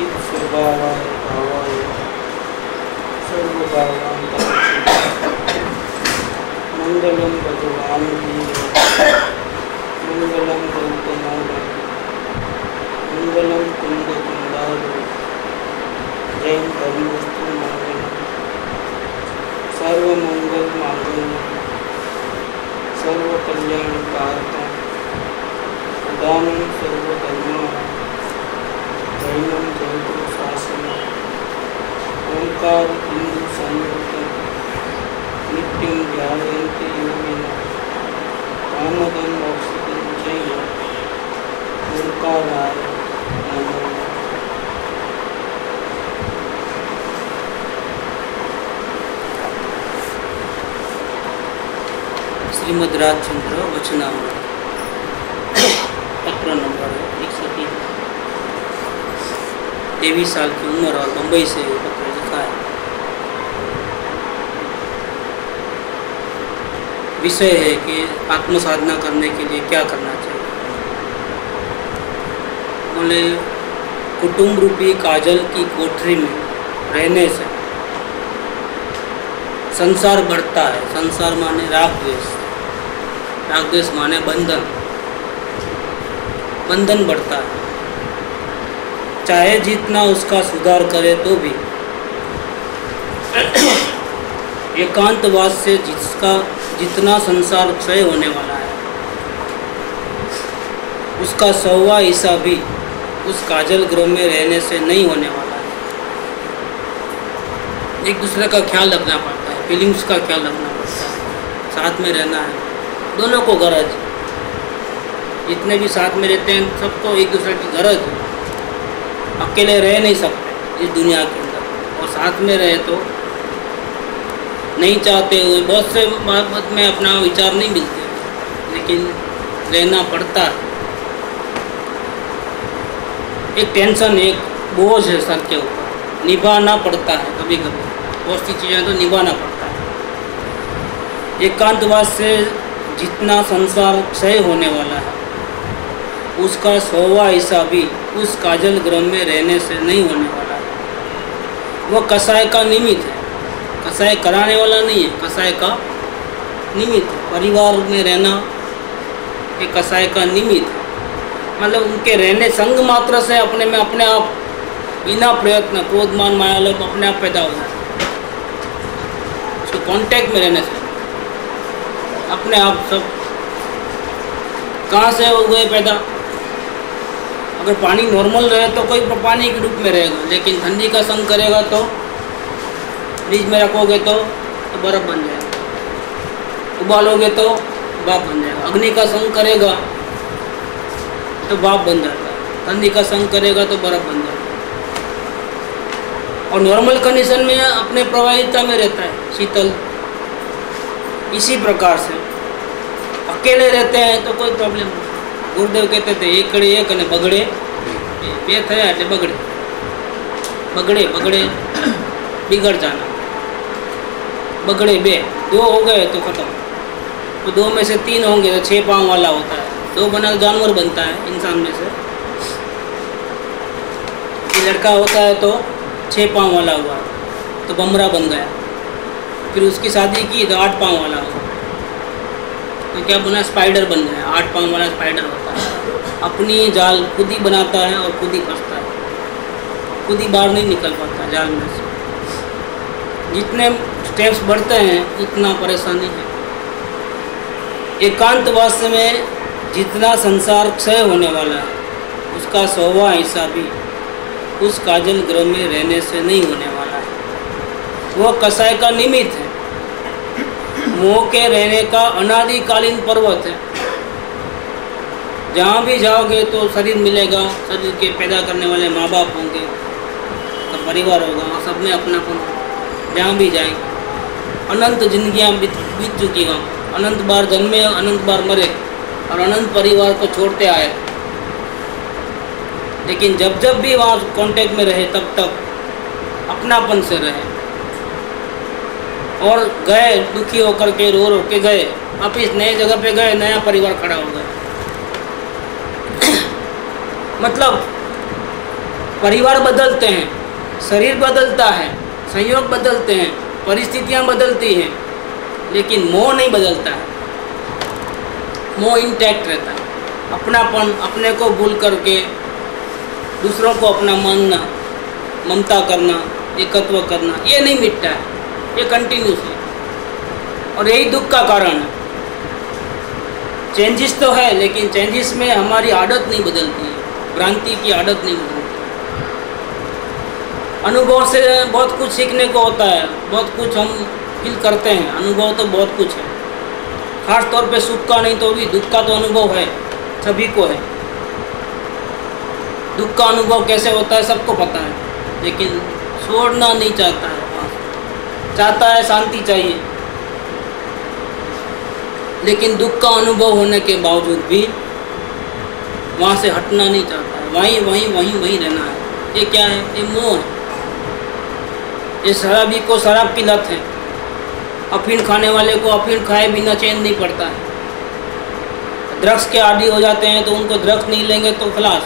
चित स्वभावाय भावाय सर्वभावांतरक्षिणे मंगलम भगवान वीर मंगलम गौतमोदय मंगलम कुंद कुंडारो जैन धर्मस्तु मंगलम सर्वमंगल मांगल्यम सर्वकल्याणकारकम प्रदानं सर्वधर्माणां दैनं जयतु शासनम् ओंकार हिंदू संयुक्तं नित्यं ध्यायन्ति योगिनः कामदं मोक्षदं चैव ओंकाराय नमः। श्रीमद् राजचंद्र वचनामृत पत्र नंबर 103। 23 साल की उम्र और मुंबई से पत्र लिखा है। विषय है कि आत्म साधना करने के लिए क्या करना चाहिए। बोले कुटुंब रूपी काजल की कोठरी में रहने से संसार बढ़ता है। संसार माने राग द्वेष, राग द्वेष माने बंधन, बंधन बढ़ता है। चाहे जितना उसका सुधार करे तो भी एकांतवास से जिसका जितना संसार क्षय होने वाला है उसका 100वां हिस्सा भी उस काजल गृह में रहने से नहीं होने वाला है। एक दूसरे का ख्याल रखना पड़ता है, फीलिंग्स का ख्याल रखना पड़ता है, साथ में रहना है। दोनों को गरज, जितने भी साथ में रहते हैं सबको एक दूसरे की गरज है। अकेले रह नहीं सकते इस दुनिया के अंदर, और साथ में रहे तो नहीं चाहते हुए बहुत से बात में अपना विचार नहीं मिलते, लेकिन रहना पड़ता है। एक टेंशन, एक बोझ है सर के ऊपर, निभाना पड़ता है। कभी कभी बहुत सी चीज़ें तो निभाना पड़ता है। एकांतवास से जितना संसार क्षय होने वाला है उसका 100वां हिस्सा भी उस काजल गृह में रहने से नहीं होने वाला है। वह कसाय का निमित्त है, कसाय कराने वाला नहीं है, कसाय का निमित्त है। परिवार में रहना एक कसाय का निमित्त है। मतलब उनके रहने संग मात्र से अपने में अपने आप बिना प्रयत्न क्रोध मान माया लोभ अपने आप पैदा हो जाए। उसके कांटेक्ट में रहने से अपने आप सब कहाँ से हो गए पैदा। अगर पानी नॉर्मल रहे तो कोई पानी के रूप में रहेगा, लेकिन ठंडी का संग करेगा तो फ्रिज में रखोगे तो बर्फ़ बन जाएगा, उबालोगे तो भाप बन जाएगा। अग्नि का संग करेगा तो भाप बन जाता है, ठंडी का संग करेगा तो बर्फ़ बन जाता है। और नॉर्मल कंडीशन में अपने प्रवाहिता में रहता है, शीतल। इसी प्रकार से अकेले रहते हैं तो कोई प्रॉब्लम नहीं। गुरुदेव कहते थे एकड़े एक ने बगड़े बे थया એટલે बगड़े बगड़े बगड़े बिगड़ जाना, बगड़े बे, 2 हो गए तो खत्म। तो 2 में से 3 होंगे तो 6 पाँव वाला होता है। 2 बना जानवर बनता है इंसान में से। लड़का होता है तो 6 पाँव वाला हुआ तो बमरा बन गया। फिर उसकी शादी की तो 8 पाँव वाला हुआ तो क्या बना, स्पाइडर बन गया। 8 पाँव वाला स्पाइडर होता है। अपनी जाल खुद ही बनाता है और खुद ही फंसता है, खुद ही बाहर नहीं निकल पाता जाल में से। जितने स्टेप्स बढ़ते हैं उतना परेशानी है। एकांतवास में जितना संसार क्षय होने वाला है उसका 100वां हिस्सा भी उस काजल गृह में रहने से नहीं होने वाला है। वो कसाय का निमित्त है। मोह के रहने का अनादिकालीन पर्वत है। जहाँ भी जाओगे तो शरीर मिलेगा, शरीर के पैदा करने वाले माँ बाप होंगे, तो परिवार होगा, सब में अपनापन। जहाँ भी जाएंगे अनंत जिंदगियाँ बीत चुकी हों, अनंत बार जन्मे, अनंत बार मरे और अनंत परिवार को छोड़ते आए। लेकिन जब जब भी वहाँ कांटेक्ट में रहे तब तक अपनापन से रहे। और गए दुखी होकर के, रो रो के गए, वापिस नए जगह पे गए, नया परिवार खड़ा हो गया। मतलब परिवार बदलते हैं, शरीर बदलता है, संयोग बदलते हैं, परिस्थितियाँ बदलती हैं, लेकिन मोह नहीं बदलता है। मोह इंटैक्ट रहता है। अपनापन, अपने को भूल करके दूसरों को अपना मानना, ममता करना, एकत्व करना, ये नहीं मिटता है, ये कंटिन्यूस है और यही दुख का कारण है। चेंजेस तो है, लेकिन चेंजेस में हमारी आदत नहीं बदलती है, भ्रांति की आदत नहीं बदलती। अनुभव से बहुत कुछ सीखने को होता है, बहुत कुछ हम फील करते हैं। अनुभव तो बहुत कुछ है, खास तौर पे सुख का नहीं तो भी दुख का तो अनुभव है, सभी को है। दुख का अनुभव कैसे होता है सबको पता है, लेकिन छोड़ना नहीं चाहता है, चाहता है शांति चाहिए, लेकिन दुख का अनुभव होने के बावजूद भी वहाँ से हटना नहीं चाहता है, वहीं रहना है। ये क्या है? ये मोह है। ये शराबी को शराब की लत है, अफीम खाने वाले को अफीम खाए बिना चैन नहीं पड़ता है। ड्रग्स के आदी हो जाते हैं तो उनको ड्रग्स नहीं लेंगे तो खलास,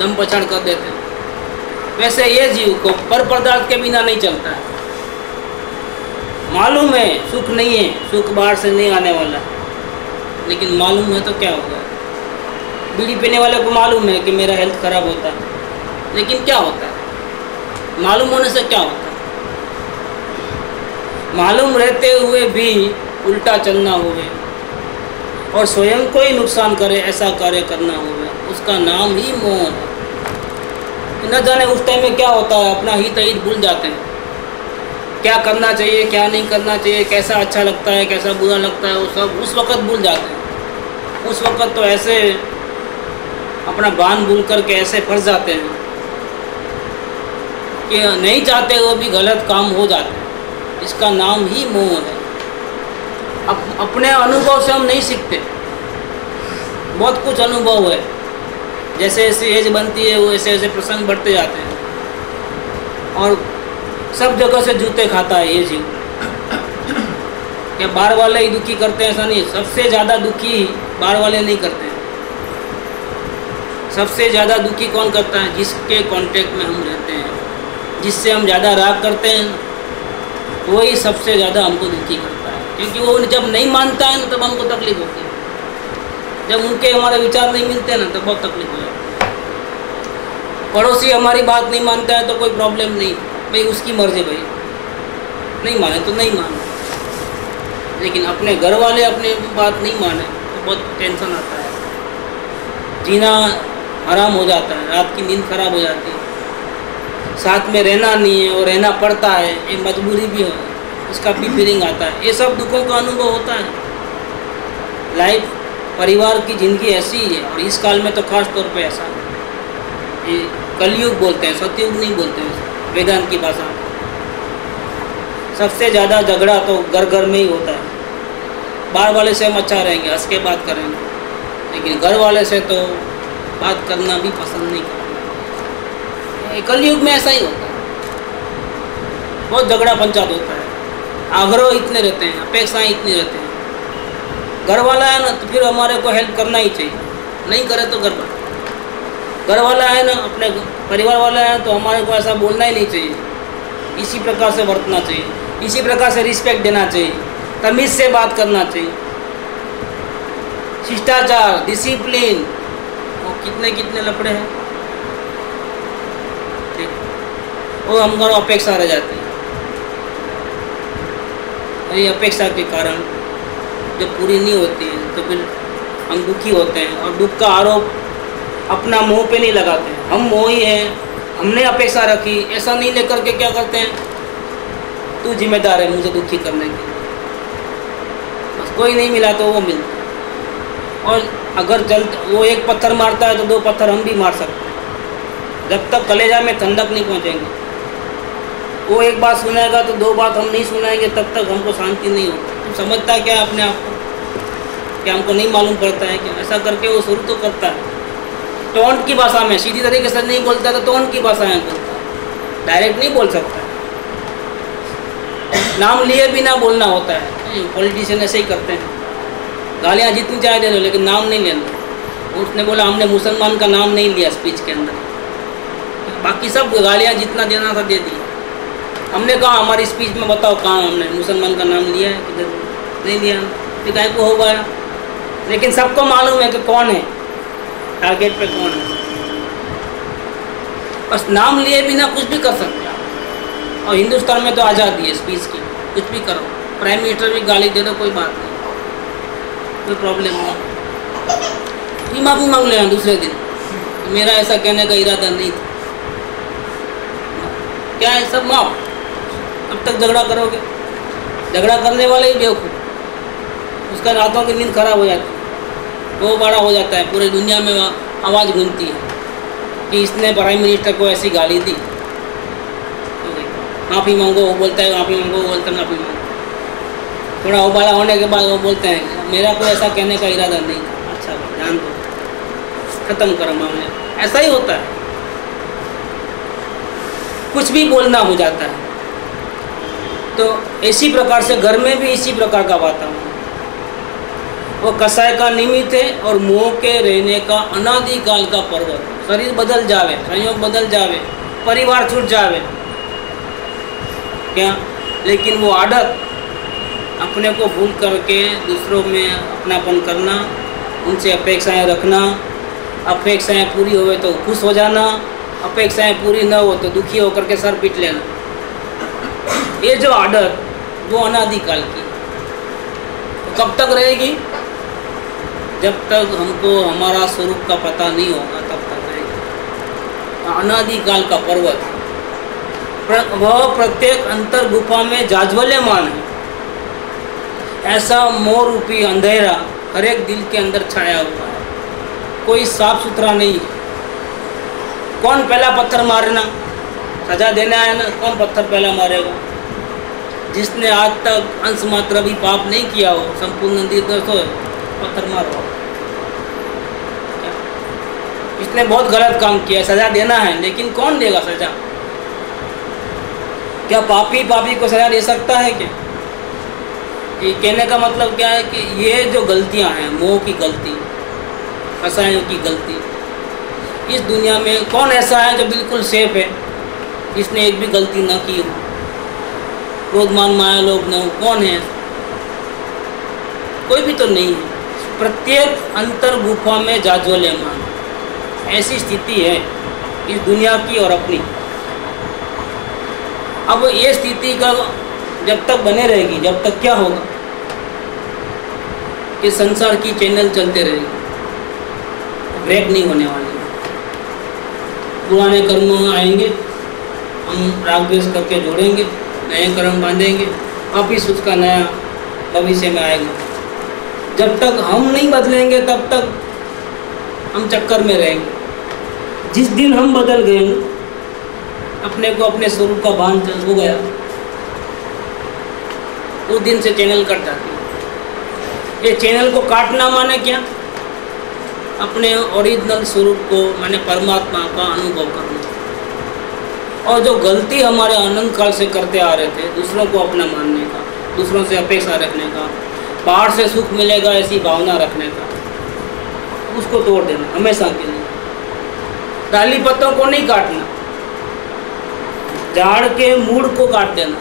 दम पछाड़ कर देते हैं। वैसे ये जीव को पर पदार्थ के बिना नहीं चलता है। मालूम है सुख नहीं है, सुख बाहर से नहीं आने वाला, लेकिन मालूम है तो क्या होगा? बीड़ी पीने वाले को मालूम है कि मेरा हेल्थ खराब होता है, लेकिन क्या होता है? मालूम होने से क्या होता है? मालूम रहते हुए भी उल्टा चलना हुए और स्वयं को ही नुकसान करे ऐसा कार्य करना हुए, उसका नाम ही मोह है। न जाने उस टाइम में क्या होता है, अपना हित भूल जाते हैं। क्या करना चाहिए, क्या नहीं करना चाहिए, कैसा अच्छा लगता है, कैसा बुरा लगता है, वो सब उस वक़्त भूल जाते हैं। उस वक़्त तो ऐसे अपना बान भूल करके ऐसे फंस जाते हैं कि नहीं चाहते वो भी गलत काम हो जाते हैं। इसका नाम ही मोह है। अपने अनुभव से हम नहीं सीखते, बहुत कुछ अनुभव है। जैसे जैसे एज बनती है वो ऐसे ऐसे प्रसंग बढ़ते जाते हैं और सब जगह से जूते खाता है ये जीव। क्या बाहर वाले ही दुखी करते हैं? ऐसा नहीं, सबसे ज़्यादा दुखी बाहर वाले नहीं करते हैं। सबसे ज़्यादा दुखी कौन करता है? जिसके कांटेक्ट में हम रहते हैं, जिससे हम ज़्यादा राग करते हैं, वही सबसे ज़्यादा हमको दुखी करता है। क्योंकि वो जब नहीं मानता है ना तब हमको तकलीफ होती है। जब उनके हमारे विचार नहीं मिलते ना तब बहुत तकलीफ हो जाती है। पड़ोसी हमारी बात नहीं मानता है तो कोई प्रॉब्लम नहीं, भाई उसकी मर्जी, भाई नहीं माने तो नहीं माने। लेकिन अपने घर वाले अपने बात नहीं माने तो बहुत टेंशन आता है, जीना हराम हो जाता है, रात की नींद खराब हो जाती है। साथ में रहना नहीं है और रहना पड़ता है, ये मजबूरी भी हो, इसका भी फीलिंग आता है। ये सब दुखों का अनुभव होता है। लाइफ, परिवार की ज़िंदगी ऐसी ही है और इस काल में तो खास तौर पे ऐसा है। ये कलयुग बोलते हैं, सतयुग नहीं बोलते हैं वेदांत की भाषा। सबसे ज़्यादा झगड़ा तो घर घर में ही होता है। बाहर वाले से हम अच्छा रहेंगे, हंस के बात करेंगे, लेकिन घर वाले से तो बात करना भी पसंद नहीं करेंगे। कलयुग में ऐसा ही होता है, बहुत झगड़ा पंचायत होता है, आग्रह इतने रहते हैं, अपेक्षाएँ इतनी रहते हैं। घर वाला है ना तो फिर हमारे को हेल्प करना ही चाहिए, नहीं करे तो घर वाला है ना, अपने परिवार वाला है तो हमारे को ऐसा बोलना ही नहीं चाहिए। इसी प्रकार से वर्तना चाहिए, इसी प्रकार से रिस्पेक्ट देना चाहिए, तमीज़ से बात करना चाहिए, शिष्टाचार, डिसिप्लिन। वो कितने कितने लफड़े हैं, ठीक, वो हमारा अपेक्षा रह जाती है। और ये अपेक्षा के कारण जब पूरी नहीं होती है तो फिर हम दुखी होते हैं और दुख का आरोप अपना मुंह पे नहीं लगाते हैं। हम मोही हैं, हमने अपेक्षा रखी, ऐसा नहीं लेकर के क्या करते हैं, तू जिम्मेदार है मुझे दुखी करने की। बस कोई नहीं मिला तो वो मिलता है। और अगर वो एक पत्थर मारता है तो दो पत्थर हम भी मार सकते हैं। जब तक कलेजा में ठंडक नहीं पहुँचेंगे, वो एक बात सुनाएगा तो दो बात हम नहीं सुनाएंगे, तब तक हमको शांति नहीं होती। तो समझता क्या है अपने आप को, क्या हमको नहीं मालूम पड़ता है कि ऐसा करके वो शुरू तो करता है। टोंट की भाषा में, सीधी तरीके से नहीं बोलता तो टोंट की भाषा में बोलता है, डायरेक्ट नहीं बोल सकता। नाम लिए बिना बोलना होता है। पॉलिटिशियन ऐसे ही करते हैं, गालियाँ जितनी चाहे दे दो लेकिन नाम नहीं लेना। उसने बोला हमने मुसलमान का नाम नहीं लिया स्पीच के अंदर, बाकी सब गालियाँ जितना देना था दे दी। हमने कहा हमारी स्पीच में बताओ कहाँ हमने मुसलमान का नाम लिया है, किधर नहीं लिया, फिर कहीं को हो गया। लेकिन सबको मालूम है कि कौन है, टारगेट पे कौन है। बस नाम लिए बिना कुछ भी कर सकते हैं। और हिंदुस्तान में तो आज़ादी है स्पीच की, कुछ भी करो, प्राइम मिनिस्टर भी गाली दे दो, कोई बात नहीं, कोई प्रॉब्लम नहीं। माफ़ी मांग लेना दूसरे दिन, मेरा ऐसा कहने का इरादा नहीं था, क्या है सब माफ। अब तक झगड़ा करोगे, झगड़ा करने वाले ही बेवकूफ़, उसका रातों की नींद खराब हो जाती है, वो बड़ा हो जाता है, पूरी दुनिया में आवाज़ गूंजती है कि इसने प्राइम मिनिस्टर को ऐसी गाली दी। माफ़ी मांगो, वो बोलता है माफ़ी मांगो, वो बोलता है माफ़ी मांगो। थोड़ा उबाला होने के बाद वो बोलते हैं मेरा कोई ऐसा कहने का इरादा नहीं था। अच्छा ध्यान दो, ख़त्म करो मामले। ऐसा ही होता है, कुछ भी बोलना हो जाता है। तो इसी प्रकार से घर में भी इसी प्रकार का वातावरण, वो कसाय का निमित्त है और मोह के रहने का अनादिकाल का पर्वत। शरीर बदल जावे, संयोग बदल जावे, परिवार छूट जावे क्या, लेकिन वो आदत अपने को भूल करके दूसरों में अपनापन करना, उनसे अपेक्षाएं रखना, अपेक्षाएं पूरी होवे तो खुश हो जाना, अपेक्षाएं पूरी न हो तो दुखी होकर के सर पीट लेना, ये जो आदत वो अनादिकाल की। तो कब तक रहेगी? जब तक हमको हमारा स्वरूप का पता नहीं होगा तब तक रहेगी। अनादिकाल का पर्वत वह प्रत्येक अंतर गुफा में जाज्वल्यमान है। ऐसा मोह रूपी अंधेरा हर एक दिल के अंदर छाया हुआ है, कोई साफ सुथरा नहीं है। कौन पहला पत्थर मारना, सजा देना है ना, कौन पत्थर पहला मारेगा? जिसने आज तक अंश मात्र भी पाप नहीं किया हो, संपूर्ण निर्दोष हो, पत्थर मारो। इसने बहुत गलत काम किया, सजा देना है, लेकिन कौन देगा सजा? क्या पापी को सजा दे सकता है क्या? ये कहने का मतलब क्या है कि ये जो गलतियां हैं, मोह की गलती, कसायों की गलती, इस दुनिया में कौन ऐसा है जो बिल्कुल सेफ है, जिसने एक भी गलती ना की हो, क्रोधमान माया लोभ न हो? कौन है? कोई भी तो नहीं है। प्रत्येक अंतर गुफा में जाज्वल्यमान, ऐसी स्थिति है इस दुनिया की और अपनी। अब ये स्थिति का जब तक बने रहेगी, जब तक क्या होगा कि संसार की चैनल चलते रहेगी, ब्रेक नहीं होने वाली। पुराने कर्म आएंगे, हम राग द्वेष करके जोड़ेंगे, नए कर्म बांधेंगे, वापिस उसका नया भविष्य में आएगा। जब तक हम नहीं बदलेंगे तब तक हम चक्कर में रहेंगे। जिस दिन हम बदल गए, अपने को अपने स्वरूप का भान हो गया, उस दिन से चैनल कट जाती है। ये चैनल को काटना माने क्या? अपने ओरिजिनल स्वरूप को, माने परमात्मा का अनुभव करना। और जो गलती हमारे अनंत काल से करते आ रहे थे, दूसरों को अपना मानने का, दूसरों से अपेक्षा रखने का, बाहर से सुख मिलेगा ऐसी भावना रखने का, उसको तोड़ देना हमेशा के लिए। डाली पत्तों को नहीं काटना, झाड़ के मूड़ को काट देना।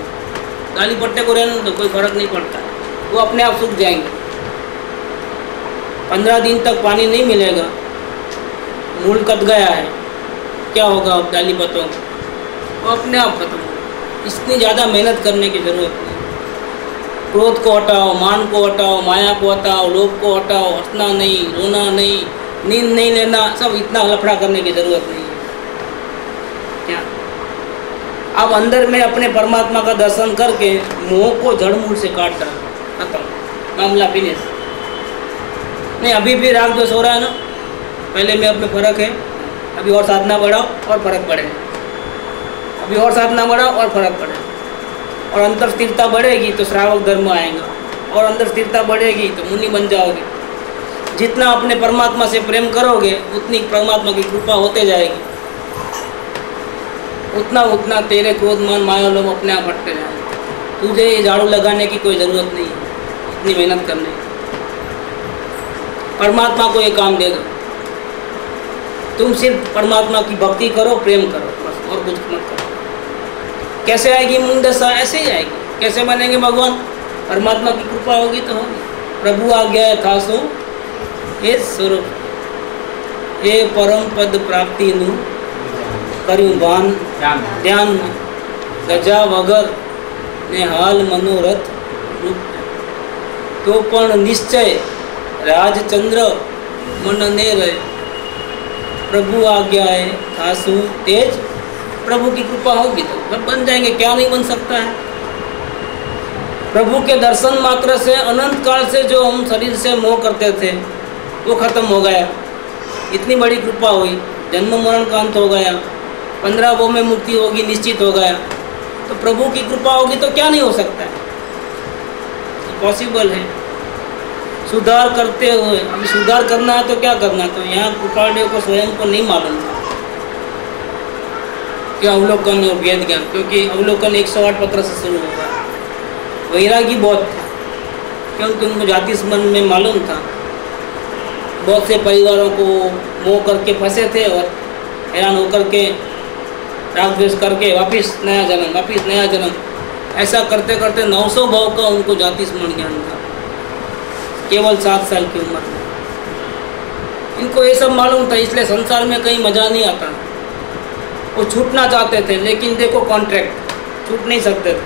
डाली पत्ते को रहने तो कोई फर्क नहीं पड़ता, वो अपने आप सूख जाएंगे। 15 दिन तक पानी नहीं मिलेगा, मूल कट गया है, क्या होगा अब डाली पत्तों को? वो अपने आप खत्म होगा। इतनी ज़्यादा मेहनत करने की ज़रूरत नहीं। क्रोध को हटाओ, मान को हटाओ, माया को हटाओ, लोभ को हटाओ, हंसना नहीं, रोना नहीं, नींद नहीं लेना, सब इतना लफड़ा करने की ज़रूरत नहीं है। क्या अब अंदर में अपने परमात्मा का दर्शन करके मोह को जड़ मूल से काट डालो, खत्म, मामला फिनिश। नहीं अभी भी राग द्वेष हो रहा है ना, पहले में अपने फर्क है, अभी और साधना बढ़ाओ और फर्क पड़े, अभी और साधना बढ़ाओ और फर्क पड़े। और अंतर स्थिरता बढ़ेगी तो श्रावक धर्म आएगा, और अंदर स्थिरता बढ़ेगी तो मुनि बन जाओगे। जितना अपने परमात्मा से प्रेम करोगे उतनी परमात्मा की कृपा होते जाएगी, उतना उतना तेरे क्रोध मान माया लोग अपने आप हटते जाएंगे। तुझे ये झाड़ू लगाने की कोई ज़रूरत नहीं है, इतनी मेहनत करने की। परमात्मा को ये काम दे दो, तुम सिर्फ परमात्मा की भक्ति करो, प्रेम करो, बस। और कुछ मत करो। कैसे आएगी मूंग दशा? ऐसे ही आएगी। कैसे बनेंगे भगवान? परमात्मा की कृपा होगी तो होगी। प्रभु आज्ञा है था सो हे स्वरूप, हे परम पद प्राप्ति नु કર્યું ભાન ધ્યાન ગજા વગર ને હાલ મનોરથ રૂપ તો પણ નિશ્ચય રાજચંદ્ર मन ने रहे। प्रभु आज्ञा है खासू तेज, प्रभु की कृपा होगी तो बन जाएंगे, क्या नहीं बन सकता है। प्रभु के दर्शन मात्र से अनंत काल से जो हम शरीर से मोह करते थे वो खत्म हो गया। इतनी बड़ी कृपा हुई, जन्म मरण का अंत हो गया, 15 वो में मुक्ति होगी निश्चित हो गया। तो प्रभु की कृपा होगी तो क्या नहीं हो सकता है, पॉसिबल है। सुधार करते हुए, अभी सुधार करना है तो क्या करना, तो यहाँ कृपालदेव को स्वयं को नहीं मालूम था कि अवलोकन और वेद ज्ञान, क्योंकि अवलोकन 108 पत्र से शुरू होगा। वैरागी बहुत था क्योंकि उनको जाति संबंध में मालूम था। बहुत से परिवारों को मोह करके फंसे थे और हैरान होकर के राग द्वेष करके वापिस नया जन्म, वापिस नया जन्म, ऐसा करते करते 900 भाव का उनको जाति स्मरण ज्ञान था केवल 7 साल की उम्र में। इनको ये सब मालूम था, इसलिए संसार में कहीं मजा नहीं आता। वो छूटना चाहते थे लेकिन देखो कॉन्ट्रैक्ट, छूट नहीं सकते थे।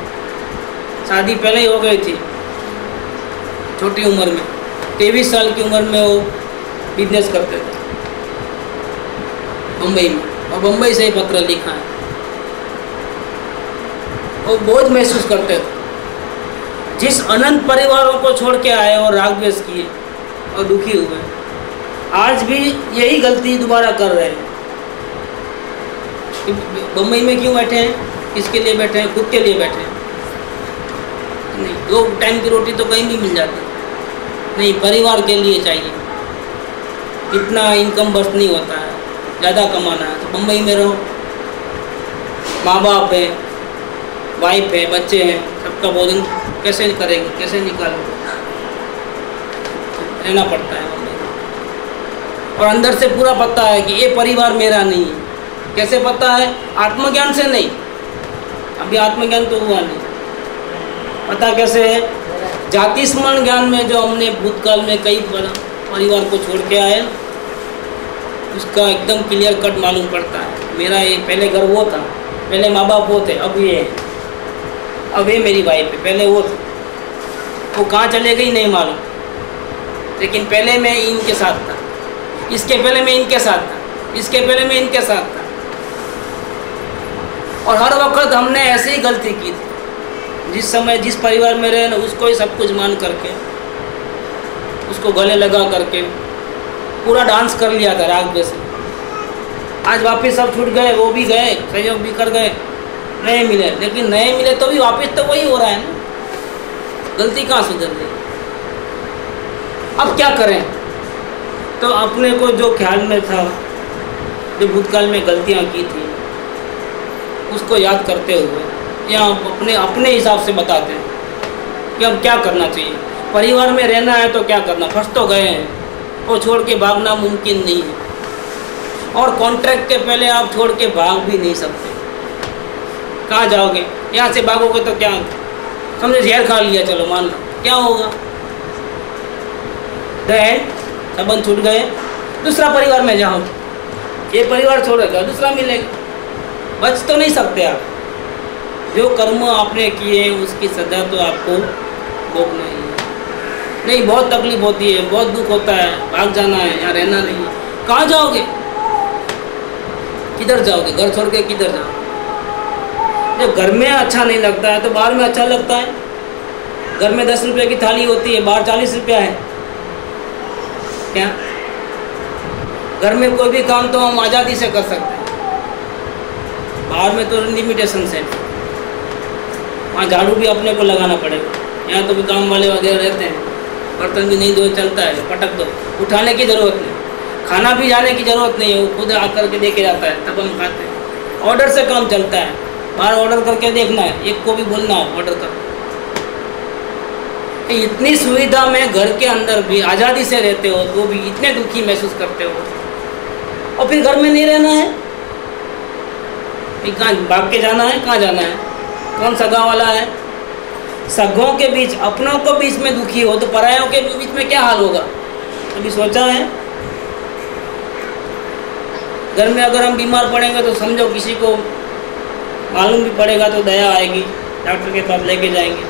शादी पहले ही हो गई थी छोटी उम्र में, 23 साल की उम्र में वो बिजनेस करते थे मुंबई में, और मुंबई से ही पत्र लिखा है। वो बोझ महसूस करते थे, जिस अनंत परिवारों को छोड़ के आए और राग द्वेष किए और दुखी हुए, आज भी यही गलती दोबारा कर रहे हैं। मुंबई में क्यों बैठे हैं, किसके लिए बैठे हैं, खुद के लिए बैठे हैं नहीं। 2 टाइम की रोटी तो कहीं भी मिल जाती नहीं, परिवार के लिए चाहिए। इतना इनकम बर्स्ट नहीं होता है, ज़्यादा कमाना है तो मुंबई में रहो, माँ बाप है, वाइफ है, बच्चे हैं, सबका भोजन कैसे करेंगे, कैसे निकालेंगे, रहना पड़ता है मुंबई में। और अंदर से पूरा पता है कि ये परिवार मेरा नहीं है। कैसे पता है? आत्मज्ञान से नहीं, अभी आत्मज्ञान तो हुआ नहीं। पता कैसे है? जाति स्मरण ज्ञान में जो हमने भूतकाल में कई परिवार को छोड़ के आए, उसका एकदम क्लियर कट मालूम पड़ता है। मेरा ये पहले घर वो था, पहले माँ बाप वो थे, अब ये है, अब ये मेरी वाइफ है, पहले वो थे। वो कहाँ चले गई नहीं मालूम, लेकिन पहले मैं इनके साथ था, इसके पहले मैं इनके साथ था, इसके पहले मैं इनके साथ था। और हर वक्त हमने ऐसे ही गलती की थी। जिस समय जिस परिवार में रहे ना, उसको ही सब कुछ मान करके, उसको गले लगा करके पूरा डांस कर लिया था राग द्वेष। आज वापिस सब छूट गए, वो भी गए, सहयोग भी कर गए, नए मिले, लेकिन नए मिले तो भी वापिस तो वही हो रहा है ना, गलती कहाँ सुधर गई। अब क्या करें? तो अपने को जो ख्याल में था, जो भूतकाल में गलतियाँ की थी, उसको याद करते हुए या अपने हिसाब से बताते हैं कि अब क्या करना चाहिए। परिवार में रहना है तो क्या करना, फंस तो गए हैं, वो छोड़ के भागना मुमकिन नहीं है। और कॉन्ट्रैक्ट के पहले आप छोड़ के भाग भी नहीं सकते। कहाँ जाओगे? यहाँ से भागोगे तो क्या, समझे जहर खा लिया, चलो मान लो, क्या होगा? संबंध छूट गए, दूसरा परिवार में जाओ, ये परिवार छोड़ेगा, दूसरा मिलेगा, बच तो नहीं सकते आप। जो कर्म आपने किए उसकी सजा तो आपको भोगना ही है। नहीं, बहुत तकलीफ होती है, बहुत दुख होता है, भाग जाना है, यहाँ रहना नहीं है। कहाँ जाओगे? किधर जाओगे? घर छोड़ के किधर जाओगे? जब घर में अच्छा नहीं लगता है तो बाहर में अच्छा लगता है। घर में 10 रुपये की थाली होती है, बाहर 40 रुपया है। क्या घर में कोई भी काम तो हम आज़ादी से कर सकते हैं, बाहर में तो लिमिटेशन है। वहाँ झाड़ू भी अपने को लगाना पड़ेगा। यहाँ तो भी काम वाले वगैरह रहते हैं, बर्तन भी नहीं धो, चलता है, पटक दो, उठाने की ज़रूरत नहीं, खाना भी जाने की ज़रूरत नहीं है, वो खुद आकर के दे के जाता है, तब हम खाते हैं। ऑर्डर से काम चलता है, बाहर ऑर्डर करके देखना है, एक को भी बोलना हो ऑर्डर कर। इतनी सुविधा में घर के अंदर भी आज़ादी से रहते हो तो भी इतने दुखी महसूस करते हो, और फिर घर में नहीं रहना है। कहाँ भाग के जाना है, कहाँ जाना है, कौन सगा वाला है। सगों के बीच, अपनों को बीच में दुखी हो तो परायों के बीच में क्या हाल होगा, कभी सोचा है? घर में अगर हम बीमार पड़ेंगे तो समझो किसी को मालूम भी पड़ेगा तो दया आएगी, डॉक्टर के पास लेके जाएंगे।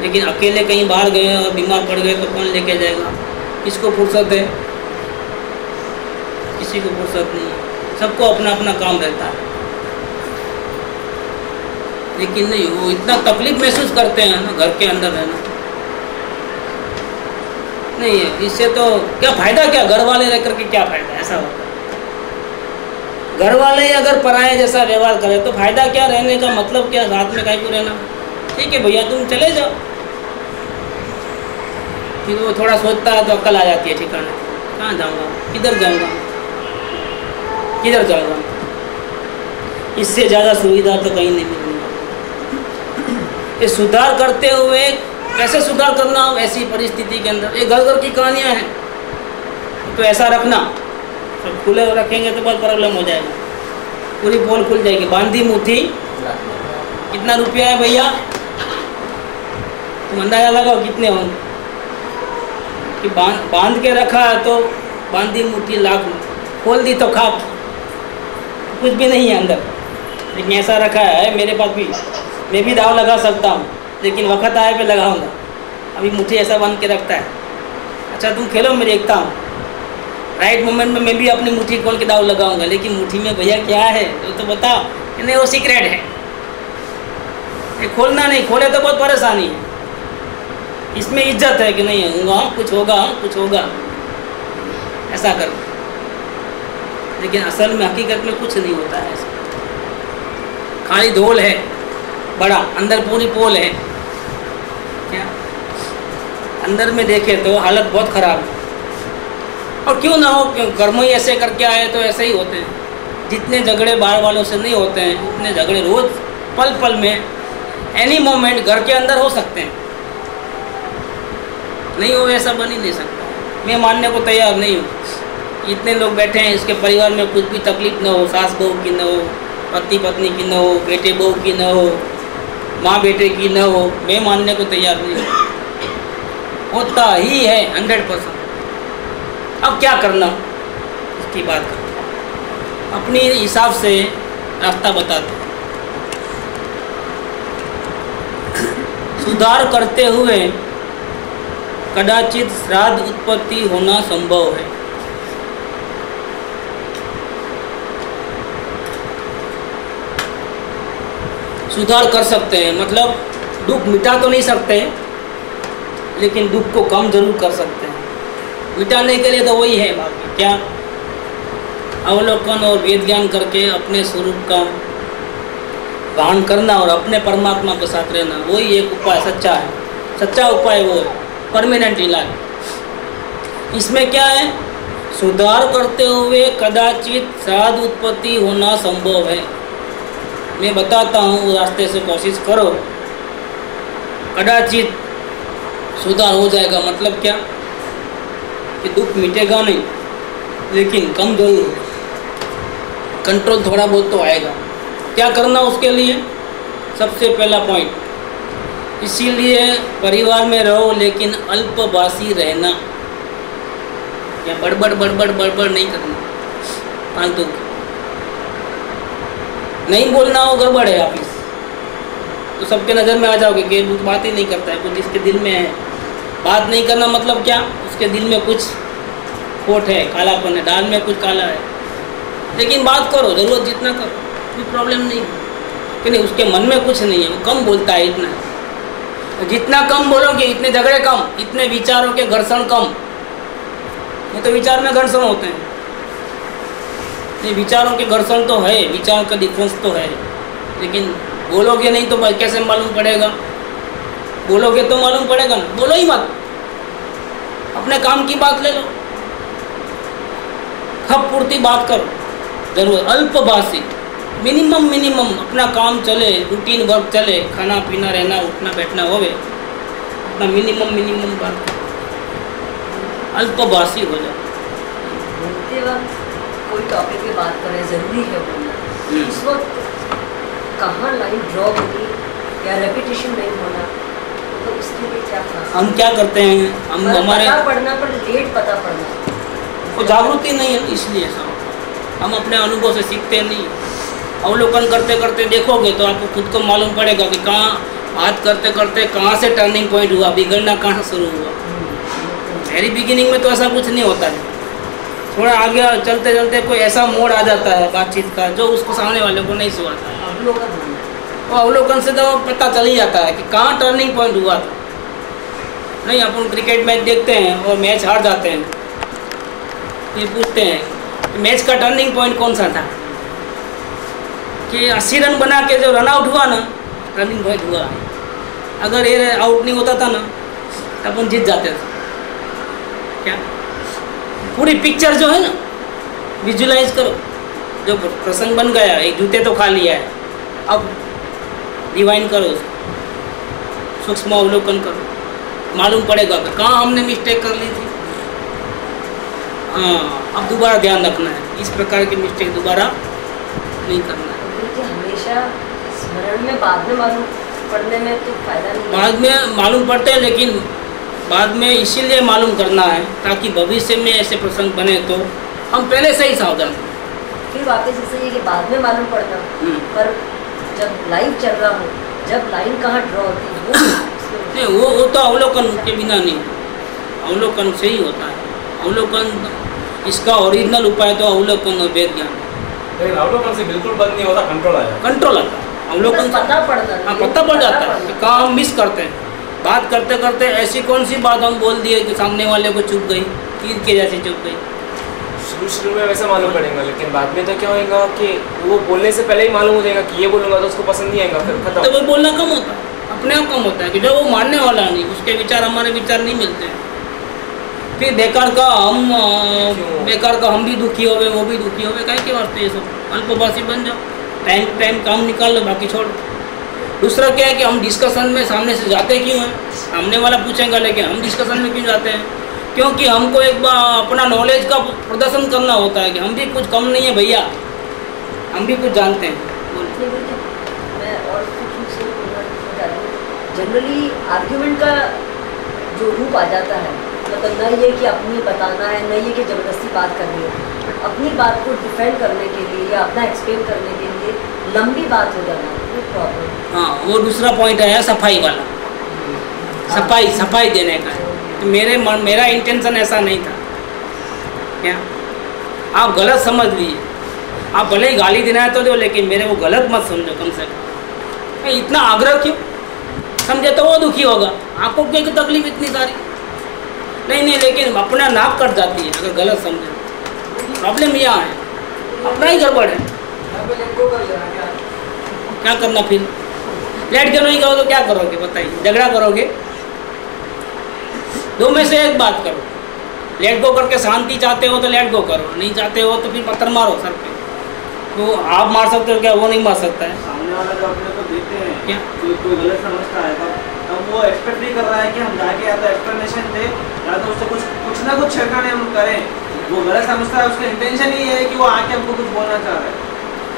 लेकिन अकेले कहीं बाहर गए और बीमार पड़ गए तो कौन लेके जाएगा? किसको फुर्सत है? किसी को फुर्सत नहीं है, सबको अपना अपना काम रहता है। लेकिन नहीं, वो इतना तकलीफ महसूस करते हैं ना घर के अंदर रहना। नहीं है, इससे तो क्या फायदा, क्या घर वाले रह करके क्या फायदा? ऐसा होता है, घर वाले ही अगर पराये जैसा व्यवहार करें तो फायदा क्या? रहने का मतलब क्या? रात में काहे को रहना? ठीक है भैया तुम चले जाओ। फिर वो थोड़ा सोचता है तो अक्ल आ जाती है ठिकाने, कहाँ जाऊँगा, किधर जाऊँगा, किधर जाऊँगा। इससे ज़्यादा सुविधा तो कहीं नहीं मिलेगी। ये सुधार करते हुए कैसे सुधार करना हो ऐसी परिस्थिति के अंदर, ये घर घर की कहानियाँ हैं। तो ऐसा रखना, सब खुले रखेंगे तो बहुत प्रॉब्लम हो जाएगा, पूरी पोल खुल जाएगी। बांधी मुट्ठी कितना रुपया है भैया, तुम अंदाजा लगाओ कितने होंगे। कि बांध के रखा है तो बांधी मुट्ठी लाख, खोल दी तो खाक, कुछ भी नहीं है अंदर। लेकिन ऐसा रखा है, मेरे पास भी, मैं भी दाव लगा सकता हूँ, लेकिन वक्त आए पे लगाऊंगा। अभी मुट्ठी ऐसा बांध के रखता है। अच्छा तुम खेलो, मैं देखता हूँ, राइट मोमेंट में मैं भी अपनी मुट्ठी खोल के दाव लगाऊंगा। लेकिन मुट्ठी में भैया क्या है तो बताओ। नहीं वो सीक्रेट है, ये खोलना नहीं, खोले तो बहुत परेशानी है। इसमें इज्जत है कि नहीं होगा, कुछ होगा, कुछ होगा, ऐसा कर। लेकिन असल में हकीकत में कुछ नहीं होता है ऐसा, खाली धोल है बड़ा, अंदर पूरी पोल है। क्या अंदर में देखे तो हालत बहुत ख़राब है। और क्यों ना हो, क्यों कर्म ही ऐसे करके आए तो ऐसे ही होते हैं। जितने झगड़े बाहर वालों से नहीं होते हैं, उतने झगड़े रोज़ पल पल में, एनी मोमेंट घर के अंदर हो सकते हैं। नहीं हो ऐसा बन ही नहीं सकता। मैं मानने को तैयार नहीं हूँ। इतने लोग बैठे हैं, इसके परिवार में कुछ भी तकलीफ ना हो, सास बहू की ना हो, पति पत्नी की ना हो, बेटे बहू की ना हो, माँ बेटे की ना हो, मैं मानने को तैयार नहीं हूँ। होता ही है 100%। अब क्या करना इसकी बात करते हैं, अपने हिसाब से रास्ता बताते हैं। सुधार करते हुए कदाचित श्राद्ध उत्पत्ति होना संभव है। सुधार कर सकते हैं, मतलब दुख मिटा तो नहीं सकते, लेकिन दुख को कम जरूर कर सकते हैं। मिटाने के लिए तो वही है बाकी क्या, अवलोकन और वेद ज्ञान करके अपने स्वरूप का भान करना और अपने परमात्मा के साथ रहना, वही एक उपाय सच्चा है। सच्चा उपाय वो है, परमानेंट इलाज। इसमें क्या है, सुधार करते हुए कदाचित श्राद्ध उत्पत्ति होना संभव है। मैं बताता हूँ, वो रास्ते से कोशिश करो, कदाचित सुधार हो जाएगा। मतलब क्या कि दुख मिटेगा नहीं, लेकिन कम जरूर, कंट्रोल थोड़ा बहुत तो आएगा। क्या करना उसके लिए, सबसे पहला पॉइंट, इसीलिए परिवार में रहो लेकिन अल्पभाषी रहना, या बड़बड़ बड़बड़ बड़बड़ नहीं करना, फालतू नहीं बोलना हो, गड़बड़ है ऑफिस तो सबके नज़र में आ जाओगे कि वो बात ही नहीं करता है, कुछ इसके दिल में है। बात नहीं करना मतलब क्या, उसके दिल में कुछ खोट है, कालापन है, दाल में कुछ काला है। लेकिन बात करो, ज़रूरत जितना करो, कोई प्रॉब्लम नहीं कि नहीं, उसके मन में कुछ नहीं है, वो कम बोलता है इतना। जितना कम बोलोगे इतने झगड़े कम, इतने विचारों के घर्षण कम। नहीं तो विचार में घर्षण होते हैं, नहीं विचारों के घर्षण तो है, विचार का डिफरेंस तो है, लेकिन बोलोगे नहीं तो कैसे मालूम पड़ेगा। बोलोगे तो मालूम पड़ेगा ना, बोलो ही मत, अपने काम की बात ले लो, खप पूर्ति बात करो, जरूर अल्पभाषी, मिनिमम अपना काम चले, रूटीन वर्क चले, खाना पीना रहना उठना बैठना होवे, अपना मिनिमम बात करो, अल्पभाषी हो जाए। बोलते वक्त कोई टॉपिक पे बात करें, ज़रूरी है बोलना, उस वक्त कहाँ लाइन ड्रॉ होगी या रेपिटेशन नहीं होना, तो उसके लिए क्या था? हम क्या करते हैं, हम हमारे पता पढ़ना पर लेट पता पढ़ना, वो जागृति नहीं है, इसलिए ऐसा होता है। हम अपने अनुभव से सीखते नहीं। अवलोकन करते करते देखोगे तो आपको खुद को मालूम पड़ेगा कि कहाँ बात करते करते कहाँ से टर्निंग पॉइंट हुआ, बिगड़ना कहाँ से शुरू हुआ। वेरी बिगिनिंग में तो ऐसा कुछ नहीं होता है, थोड़ा आगे चलते चलते कोई ऐसा मोड़ आ जाता है बातचीत का जो उसको सामने वाले को नहीं सुहाता है। वो अवलोकन से तो पता चल ही जाता है कि कहाँ टर्निंग पॉइंट हुआ था। नहीं, अपन क्रिकेट मैच देखते हैं और मैच हार जाते हैं, ये पूछते हैं कि मैच का टर्निंग पॉइंट कौन सा था, कि 80 रन बना के जो रन आउट हुआ ना, टर्निंग पॉइंट हुआ। अगर ये आउट नहीं होता था ना तो अपन जीत जाते थे। क्या पूरी पिक्चर जो है ना विजुलाइज करो, जो प्रसंग बन गया, एक जूते तो खा लिया है, अब रिवाइंड करो उसको, सूक्ष्म अवलोकन करो, मालूम पड़ेगा कि कहाँ हमने मिस्टेक कर ली थी। हाँ, अब दोबारा ध्यान रखना है, इस प्रकार की मिस्टेक दोबारा नहीं करना है। हमेशा स्मरण में बाद में मालूम पड़ने में तो फायदा नहीं, बाद में मालूम पड़ते हैं, लेकिन बाद में इसीलिए मालूम करना है ताकि भविष्य में ऐसे प्रसंग बने तो हम पहले से ही सावधान हैं। फिर वापस ऐसे ही कि बाद में मालूम पड़ना, पर जब लाइव चल रहा हो, जब लाइन कहाँ ड्रॉ होती है नहीं, वो तो अवलोकन के बिना नहीं, अवलोकन से ही होता है। अवलोकन इसका ओरिजिनल उपाय तो अवलोकन और वेद ज्ञान। लेकिन अवलोकन से बिल्कुल बंद नहीं होता, कंट्रोल आ जाता, कंट्रोल आता है अवलोकन। पता पड़ना, हाँ, पता पड़ जाता है कि कहाँ हम मिस करते हैं। बात करते करते ऐसी कौन सी बात हम बोल दिए कि सामने वाले को चुप गई, तीर के जैसे चुप गई। शुरू में वैसा मालूम पड़ेगा, लेकिन बाद में तो क्या होगा कि वो बोलने से पहले ही मालूम हो जाएगा कि ये बोलूँगा तो उसको पसंद नहीं आएगा, फिर खत्म। तो वो बोलना कम होता है, अपने आप कम होता है कि जब वो मानने वाला नहीं, उसके विचार हमारे विचार नहीं मिलते हैं, फिर बेकार का हम भी दुखी हो गए, वो भी दुखी हो गए। काहे के वास्ते ये सब अल्पभाषी बन जाओ, टाइम टाइम काम निकाल लो, बाकी छोड़। दूसरा क्या है कि हम डिस्कशन में सामने से जाते क्यों हैं, सामने वाला पूछेगा, लेकिन हम डिस्कशन में क्यों जाते हैं? क्योंकि हमको एक बार अपना नॉलेज का प्रदर्शन करना होता है कि हम भी कुछ कम नहीं है भैया, हम भी कुछ जानते हैं। मैं और जनरली आर्ग्यूमेंट का जो रूप आ जाता है, मतलब न ये कि अपनी बताना है, न ये कि ज़बरदस्ती बात करनी है, बट अपनी बात को डिफेंड करने के लिए या अपना एक्सप्लेन करने के लिए लंबी बात हो जाना, वो प्रॉब्लम। हाँ, वो दूसरा पॉइंट आया सफाई वाला, सफाई देने का है। तो मेरा इंटेंशन ऐसा नहीं था। क्या आप गलत समझ लीजिए, आप भले ही गाली देना है तो दो, लेकिन मेरे को गलत मत समझो कम से कम। इतना आग्रह क्यों? समझे तो वो दुखी होगा, आपको क्या तकलीफ इतनी सारी? नहीं, लेकिन अपना नाक कट जाती है अगर गलत समझे। प्रॉब्लम यहाँ है, अपना ही गड़बड़ है। क्या करना फिर? लेट के नहीं करो तो क्या करोगे बताइए? झगड़ा करोगे? दो में से एक बात करो। लेट गो करके शांति चाहते हो तो लेट गो करो, नहीं चाहते हो तो फिर पत्थर मारो सर पे। तो आप मार सकते हो क्या? वो नहीं मार सकता है। सामने वाला जो अपने को देते हैं क्या कोई गलत समझता है तब वो एक्सपेक्ट नहीं कर रहा है कि हम जाके या तो एक्सप्लेनेशन दें या तो उससे कुछ ना कुछ छेड़खानी हम करें। वो गलत समझता है, उसका इंटेंशन ही है कि वो आके हमको कुछ बोलना चाह रहा है।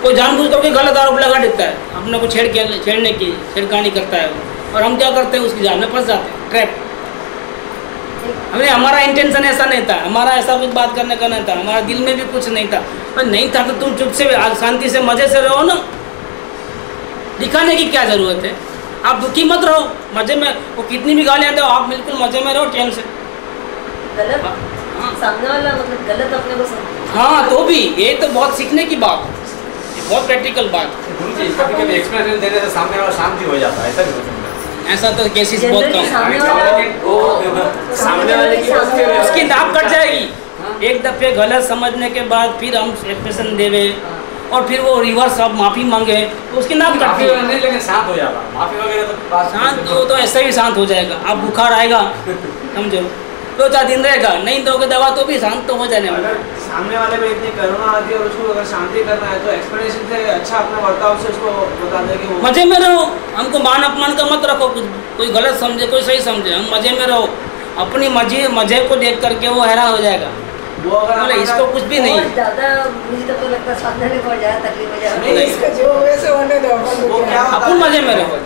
कोई जानबूझ करके गलत आरोप लगा देता है, अपने को छेड़ने की छेड़खानी करता है वो, और हम क्या करते हैं? उसकी जाल में फंस जाते हैं, ट्रैप। हमारा इंटेंशन ऐसा नहीं था, हमारा ऐसा कुछ बात करने का नहीं था, हमारा दिल में भी कुछ नहीं था। और नहीं था तो तुम चुप से शांति से मज़े से रहो ना, दिखाने की क्या ज़रूरत है? आप दुखी मत रहो, मज़े में। वो कितनी भी गालियाँ दो, आप बिल्कुल मज़े में रहो, चैन से। गलत सामने वाला मतलब गलत अपने को समझ। हाँ, तो भी ये तो बहुत सीखने की बात है, बहुत प्रैक्टिकल बात। कभी एक्सप्लेनेशन देने से सामने वाला शांति हो जाता है, ऐसा नहीं हो सकता। ऐसा तो केसेस बहुत कम है। सामने वाले की उसकी नाक कट जाएगी एक दफे गलत समझने के बाद, फिर हम एक्सप्रेशन देवे और फिर वो रिवर्स अब माफ़ी मांगे तो उसकी नाक कटती है। नहीं, लेकिन शांत हो जाता, माफी वगैरह तो शांत हो तो ऐसे ही शांत हो जाएगा। अब बुखार आएगा समझो 2-4 दिन रहेगा, नहीं दोगे दवा तो भी शांत तो हो जाने वाला। अगर सामने वाले में इतनी करुणा आती है और उसको अगर शांति करना है तो एक्सप्लेनेशन से अच्छा अपना बर्ताव से उसको बता दें कि वो मज़े में रहो। हमको मान अपमान का मत रखो, कोई गलत समझे कोई सही समझे, हम मज़े में रहो। अपनी मज़े को देख करके वो हैरान हो जाएगा वो अगर मतलब इसको कुछ भी नहीं बहुत ज़्यादा मुझे तो लगता है सामने वाले को ज़्यादा तकलीफ हो जाए। नहीं, इसका जो वैसे होने दो वो क्या होता अपन है? मजे में रहो।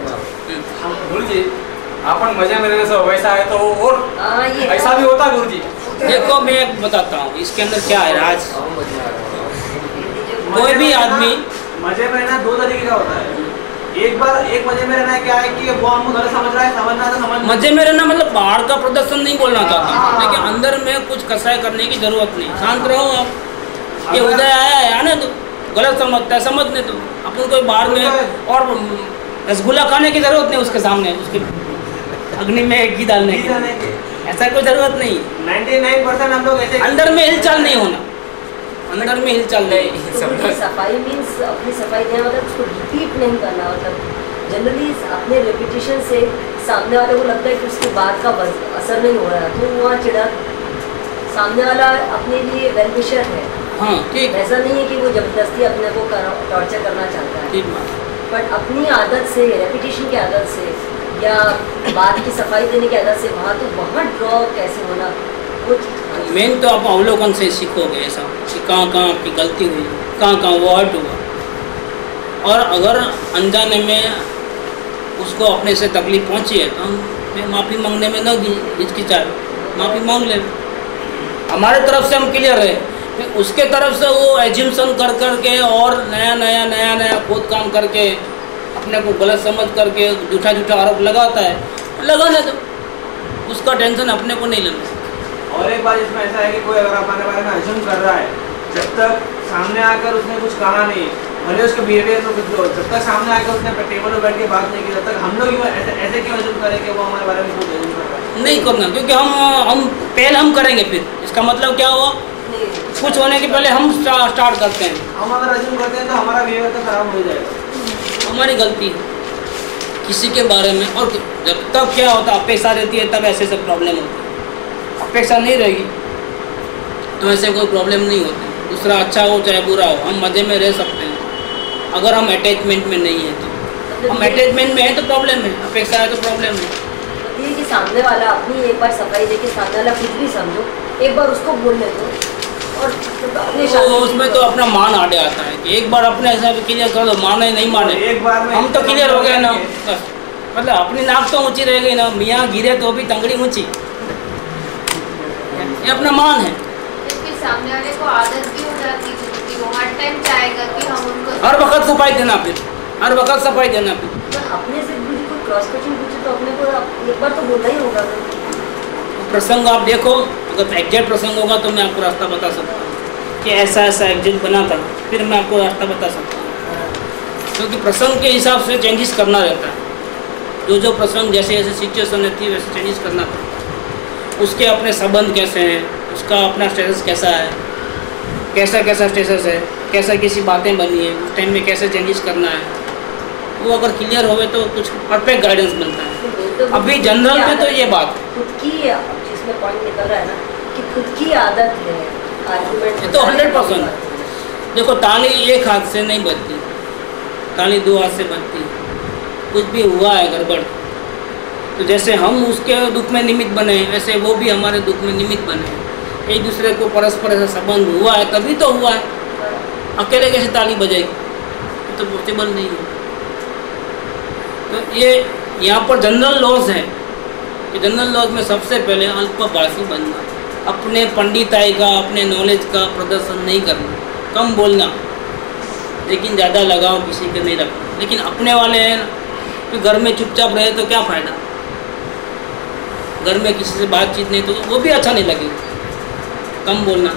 गुरुजी अपन मजे में रहने से वैसा है तो और हाँ ये ऐसा भी होता है गुरुजी। देखो मैं एक बताता हूँ इसके अंदर क्या है राज। कोई भी आदमी मजे में रहना दो तरीके का होता है। एक मजे में रहना क्या है कि वो हमको गलत समझ रहा है, समझना तो समझ मजे में रहना मतलब बाहर का प्रदर्शन नहीं बोलना चाहता, हाँ। लेकिन अंदर में कुछ कसाई करने की जरूरत नहीं। शांत रहो आप। ये उदय आया है आने दो, गलत समझता है समझने दो। अपन कोई बाहर में और रसगुल्ला खाने की जरूरत नहीं उसके सामने, उसके अग्नि में घी डालने की, ऐसा कोई जरूरत नहीं। 99% हम लोग ऐसे अंदर में हिलचाल नहीं होना, अंदर में हिलचाल नहीं। तो मुझे सफाई मीन्स अपनी सफाई देना मतलब उसको रिपीट नहीं करना। मतलब जनरली अपने रेपिटेशन से सामने वाले को लगता है कि उसकी बात का असर नहीं हो रहा, तो वहाँ चिढ़ा। सामने वाला अपने लिए वेल विशर है, हाँ ठीक ऐसा नहीं है कि वो जबरदस्ती अपने को टॉर्चर करना चाहता है। ठीक बात। बट अपनी आदत से, रेपिटेशन की आदत से या बात की सफाई देने की आदत से वहाँ ड्रॉ कैसे होना, वो चीज़ मेन तो आप अवलोकन से सीखोगे ऐसा कि कहाँ कहाँ आपकी गलती हुई, कहाँ कहाँ वो हर्ट हुआ। और अगर अनजाने में उसको अपने से तकलीफ पहुँची है तो हम माफ़ी मांगने में न हिचकिचाए, माफ़ी मांग ले। हमारे तरफ से हम क्लियर रहे, फिर उसके तरफ से वो एज्यूमशन कर करके और नया खुद काम करके अपने को गलत समझ करके झूठा आरोप लगाता है, लगाने दो, उसका टेंशन अपने को नहीं लेना। और एक बात इसमें ऐसा है कि कोई अगर अपने बारे में अज्यूम कर रहा है, जब तक सामने आकर उसने कुछ कहा नहीं, भले उसके बिहेवियर में कुछ हो, जब तक सामने आकर उसने टेबल पर बैठ के बात नहीं की, तब तक हम लोग ऐसे क्यों अज्यूम करें कि वो हमारे बारे में कुछ अज्यूम कर रहा है? नहीं करना, क्योंकि हम पहले हम करेंगे, फिर इसका मतलब क्या हुआ, कुछ होने के पहले हम स्टार्ट करते हैं। हम अगर अज्यूम करते हैं तो हमारा बिहेवियर तो खराब हो जाएगा। हमारी गलती है किसी के बारे में। और जब तक क्या होता, अपेक्षा रहती है तब ऐसे सब प्रॉब्लम होती है। अपेक्षा नहीं रहेगी तो ऐसे कोई प्रॉब्लम नहीं होती। दूसरा अच्छा हो चाहे बुरा हो, हम मज़े में रह सकते हैं अगर हम अटैचमेंट में नहीं है तो। हम अटैचमेंट में है तो प्रॉब्लम है, अपेक्षा है तो प्रॉब्लम है। ये कि सामने वाला अपनी एक बार सफाई देके सामने वाला कुछ भी समझो, एक बार उसको बोलने दो और अपने तो उसमें तो अपना मान आड़े आता है कि एक बार अपने हिसाब से क्लियर कर दो, माने नहीं माने एक बार में हम तो क्लियर हो गए ना, बस। मतलब अपनी नाक तो ऊंची रह गई ना, मियाँ गिरे तो भी तंगड़ी ऊंची, ये अपना मान है। फिर सामने वाले को आदत भी हो जाती है कि वो हर टाइम चाहेगा कि हम उनको हर वक्त सफाई देना, फिर हर वक्त सफाई देना। फिर पर अपने से मुझे कोई क्रॉस क्वेश्चन पूछे तो अपने को एक बार तो बोलना ही होगा। प्रसंग आप देखो, अगर एग्जैक्ट प्रसंग होगा तो मैं आपको रास्ता बता सकता हूँ कि ऐसा एग्जैक्ट बना था, फिर मैं आपको रास्ता बता सकता हूँ। क्योंकि प्रसंग के हिसाब से चेंजेस करना रहता है, जो प्रसंग जैसे जैसे सिचुएशन रहती है वैसे चेंजेस करना पड़ता है। उसके अपने संबंध कैसे हैं, उसका अपना स्टेटस कैसा है, कैसा स्टेटस है, कैसा किसी बातें बनी है, उस टाइम में कैसे चेंजेस करना है, वो अगर क्लियर होवे तो कुछ परफेक्ट गाइडेंस मिलता है। अभी जनरल में तो ये बात खुद की जिसमें पॉइंट निकल रहा है ना कि खुद की आदत है आर्गुमेंट, ये तो 100%। देखो ताली एक हाथ से नहीं बजती, ताली दो हाथ से बजती है। कुछ भी हुआ है गड़बड़ तो जैसे हम उसके दुख में निमित्त बने वैसे वो भी हमारे दुख में निमित्त बने। एक दूसरे को परस्पर ऐसा संबंध हुआ है तभी तो हुआ है, अकेले कैसे ताली बजाएगी, ये तो पॉसिबल नहीं है। तो ये यहाँ पर जनरल लॉज है कि जनरल लॉज में सबसे पहले अल्पभाषी बनना, अपने पंडिताई का अपने नॉलेज का प्रदर्शन नहीं करना, कम बोलना, लेकिन ज़्यादा लगाव किसी के नहीं रखना। लेकिन अपने वाले हैं कि घर में चुपचाप रहे तो क्या फ़ायदा, घर में किसी से बातचीत नहीं तो वो भी अच्छा नहीं लगेगा। कम बोलना,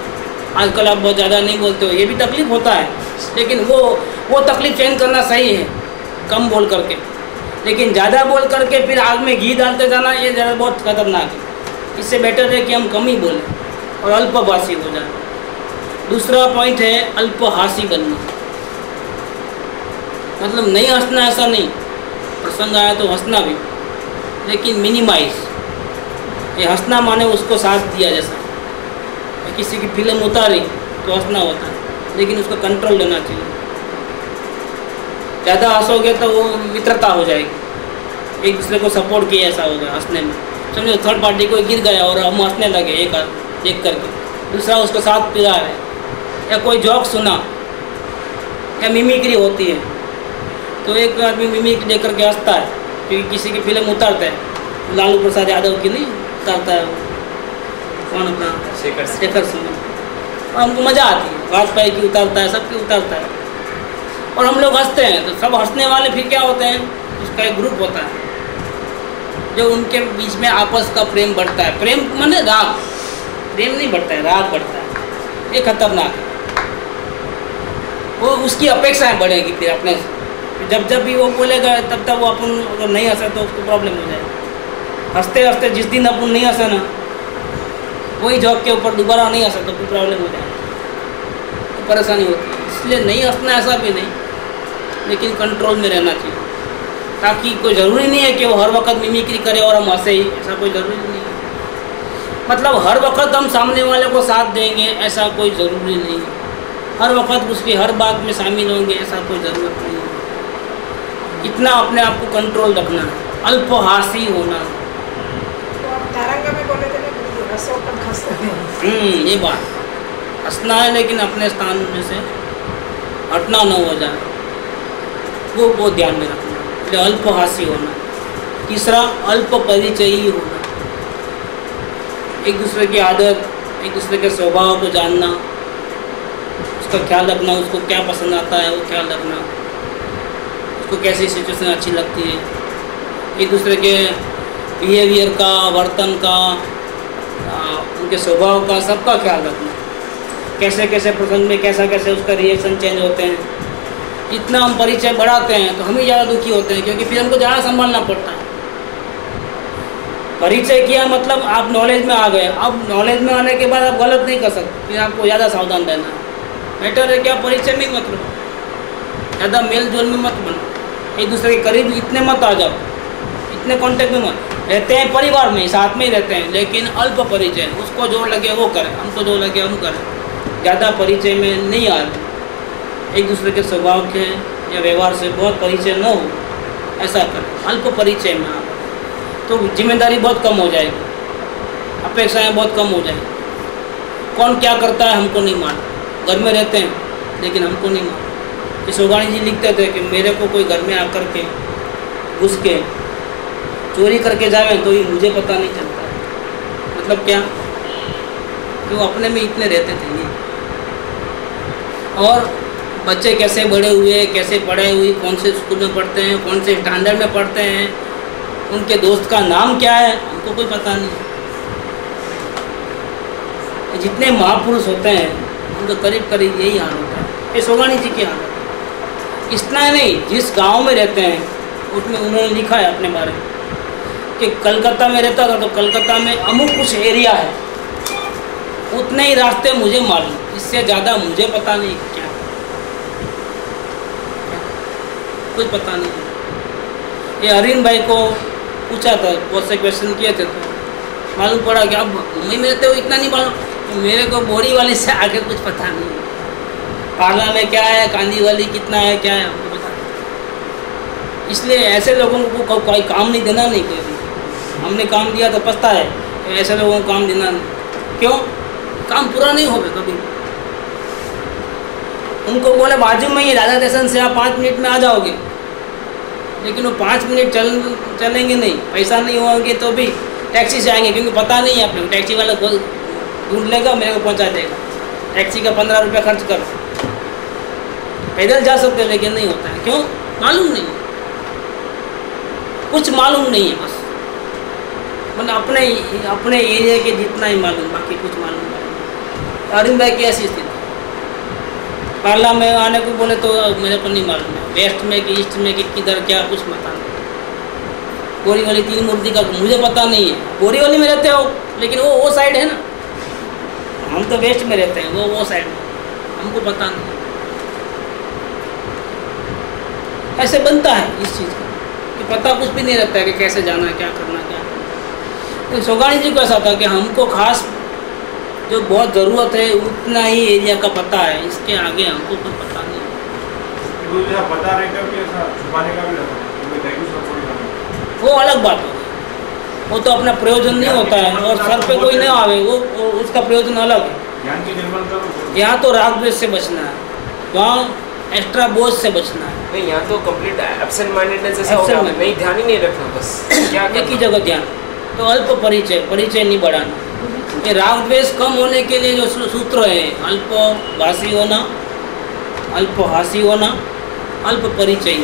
आजकल आप बहुत ज़्यादा नहीं बोलते हो, ये भी तकलीफ़ होता है, लेकिन वो तकलीफ़ चेंज करना सही है, कम बोल करके। लेकिन ज़्यादा बोल करके फिर आग में घी डालते जाना ये ज़्यादा बहुत खतरनाक है। इससे बेटर है कि हम कम ही बोलें और अल्पभाषी हो जाए। दूसरा पॉइंट है अल्पहासी बनना, मतलब नहीं हंसना ऐसा नहीं, प्रसंग आया तो हंसना भी, लेकिन मिनिमाइज। ये हंसना माने उसको साथ दिया जैसा, किसी की फिल्म उतारी तो हंसना होता है, लेकिन उसको कंट्रोल लेना चाहिए। ज़्यादा हंसोगे तो वो मित्रता हो जाएगी, एक दूसरे को सपोर्ट किया ऐसा होगा हंसने में। समझो थर्ड पार्टी कोई गिर गया और हम हंसने लगे एक करके दूसरा उसको साथ पिला है, या कोई जोक सुना, या मिमिक्री होती है, तो एक आदमी मिमिक्री लेकर के हंसता है क्योंकि किसी की फिल्म उतारता है, लालू प्रसाद यादव की नहीं उतारता है, कौन अपना शेखर सिंह, हमको मज़ा आती है, वाजपेयी की उतारता है, सबकी उतारता है, और हम लोग हंसते हैं। तो सब हंसने वाले फिर क्या होते हैं, उसका एक ग्रुप होता है जो उनके बीच में आपस का प्रेम बढ़ता है। प्रेम माने राग, प्रेम नहीं बढ़ता है, राग बढ़ता है। ये खतरनाक है। वो उसकी अपेक्षाएं बढ़ेगी फिर अपने से, जब भी वो बोलेगा तब वो अपन अगर नहीं हंसे तो उसको प्रॉब्लम हो जाएगी। हंसते हंसते जिस दिन अपन नहीं हंसे ना, वही जॉब के ऊपर दोबारा नहीं हंसा तो फिर प्रॉब्लम हो जाएगी, तो परेशानी होती है। इसलिए नहीं हंसना ऐसा भी नहीं, लेकिन कंट्रोल में रहना चाहिए, ताकि कोई ज़रूरी नहीं है कि वो हर वक्त मिमिक्री करे और हम हंसे ही, ऐसा कोई ज़रूरी नहीं है। मतलब हर वक्त हम सामने वाले को साथ देंगे ऐसा कोई ज़रूरी नहीं है, हर वक्त उसकी हर बात में शामिल होंगे ऐसा कोई ज़रूरत नहीं है। इतना अपने आप को कंट्रोल रखना है, अल्पहासी होना। तो आप तारंगा में बोले थे ना, हंसो पर हंसते हैं। ये बात हंसना है, लेकिन अपने स्थान में से हटना न हो जाए, वो बहुत ध्यान में रखना। अल्पहासी होना। तीसरा अल्प परिचयी होना, एक दूसरे की आदत, एक दूसरे के स्वभाव को जानना, उसका ख्याल रखना, उसको क्या पसंद आता है वो ख्याल रखना, उसको कैसी सिचुएशन अच्छी लगती है, एक दूसरे के बिहेवियर का, वर्तन का, उनके स्वभाव का, सबका ख्याल रखना, कैसे कैसे प्रसंग में कैसा कैसे उसका रिएक्शन चेंज होते हैं। जितना हम परिचय बढ़ाते हैं तो हम ही ज़्यादा दुखी होते हैं, क्योंकि फिर हमको ज़्यादा संभालना पड़ता है। परिचय किया मतलब आप नॉलेज में आ गए, अब नॉलेज में आने के बाद आप गलत नहीं कर सकते, फिर आपको ज़्यादा सावधान रहना है। बेटर है क्या, परिचय में मत रहो, ज़्यादा मेल जोल में मत बनो, एक दूसरे के करीब इतने मत आ जाओ, इतने कांटेक्ट में मत। रहते हैं परिवार में, साथ में ही रहते हैं, लेकिन अल्प परिचय, उसको जो लगे वो करें, हमको जो लगे हम करें, ज़्यादा परिचय में नहीं आ रहे। एक दूसरे के स्वभाव के या व्यवहार से बहुत परिचय न हो, ऐसा करें। अल्प परिचय में आप तो जिम्मेदारी बहुत कम हो जाएगी, अपेक्षाएं बहुत कम हो जाएगी। कौन क्या करता है हमको नहीं मालूम, घर में रहते हैं लेकिन हमको नहीं मालूम। ये सोगानी जी लिखते थे कि मेरे को कोई घर में आकर के घुस के चोरी करके जाए तो ये मुझे पता नहीं चलता। मतलब क्या, कि वो अपने में इतने रहते थे नहीं। और बच्चे कैसे बड़े हुए, कैसे पढ़े हुए, कौन से स्कूल में पढ़ते हैं, कौन से स्टैंडर्ड में पढ़ते हैं, उनके दोस्त का नाम क्या है, हमको कोई पता नहीं। जितने महापुरुष होते हैं उनका करीब करीब यही हाल होता है। ये सोगानी जी की हालत है। इतना नहीं, जिस गांव में रहते हैं उसमें उन्होंने लिखा है अपने बारे में कि कलकत्ता में रहता था तो कलकत्ता में अमुक कुछ एरिया है, उतने ही रास्ते मुझे मालूम, इससे ज़्यादा मुझे पता नहीं क्या, कुछ पता नहीं। ये अरिन भाई को पूछा था, बहुत से क्वेश्चन किए थे तो मालूम पड़ा कि अब मुंबई में रहते हो इतना नहीं मालूम, तो मेरे को बोरी वाली से आगे कुछ पता नहीं। पार्ला में क्या है, कांदी वाली कितना है, क्या है, हमको पता नहीं। इसलिए ऐसे लोगों को कोई काम नहीं देना, नहीं कोई भी। हमने काम दिया तो पछता है, तो ऐसे लोगों को काम देना नहीं। क्यों? काम पूरा नहीं होगा कभी। उनको बोले बाजू में ये राधा स्टेशन से आप 5 मिनट में आ जाओगे, लेकिन वो 5 मिनट चलेंगे नहीं, पैसा नहीं होंगे तो भी टैक्सी से आएंगे, क्योंकि पता नहीं है अपने को। टैक्सी वाला ढूंढ लेगा, मेरे को पहुंचा देगा। टैक्सी का 15 रुपये खर्च कर, पैदल जा सकते हैं लेकिन नहीं होता है। क्यों? मालूम नहीं, कुछ मालूम नहीं है, बस मतलब अपने एरिया के जितना ही मालूम, बाकी कुछ मालूम नहीं। अरुण भाई की ऐसी स्थिति। पार्ला में आने को बोले तो मेरे को नहीं मालूम है, वेस्ट में कि ईस्ट में कि किधर क्या, कुछ पता नहीं। बोरी वाली 3 मूर्ति का मुझे पता नहीं है। बोरी वाली में रहते हो, लेकिन वो साइड है ना, हम तो वेस्ट में रहते हैं, वो साइड में, हमको पता नहीं। ऐसे बनता है इस चीज़ का कि पता कुछ भी नहीं रहता है कि कैसे जाना है, क्या करना, क्या करना। तो सोगानी जी को ऐसा था कि हमको खास जो बहुत ज़रूरत है उतना ही एरिया का पता है, इसके आगे हमको कोई पता नहीं। पता रहकर के छुपाने का भी लगता वो अलग बात हो, वो तो अपना प्रयोजन नहीं होता है, और सर पे कोई नहीं आवे, वो उसका प्रयोजन अलग है। ज्ञान की निर्मल करो। यहाँ तो राग द्वेष से बचना है, वहाँ एक्स्ट्रा बोझ से बचना है। नहीं, यहाँ तो कंप्लीट एब्सेंट माइंडेडनेस जैसा हो गया, नहीं ध्यान ही नहीं रखना, बस क्या एक ही जगह ध्यान। तो अल्प परिचय नहीं बढ़ाना। ये राग द्वेष कम होने के लिए जो सूत्र है, अल्पभाषी होना, अल्पहासी होना, अल्प परिचय।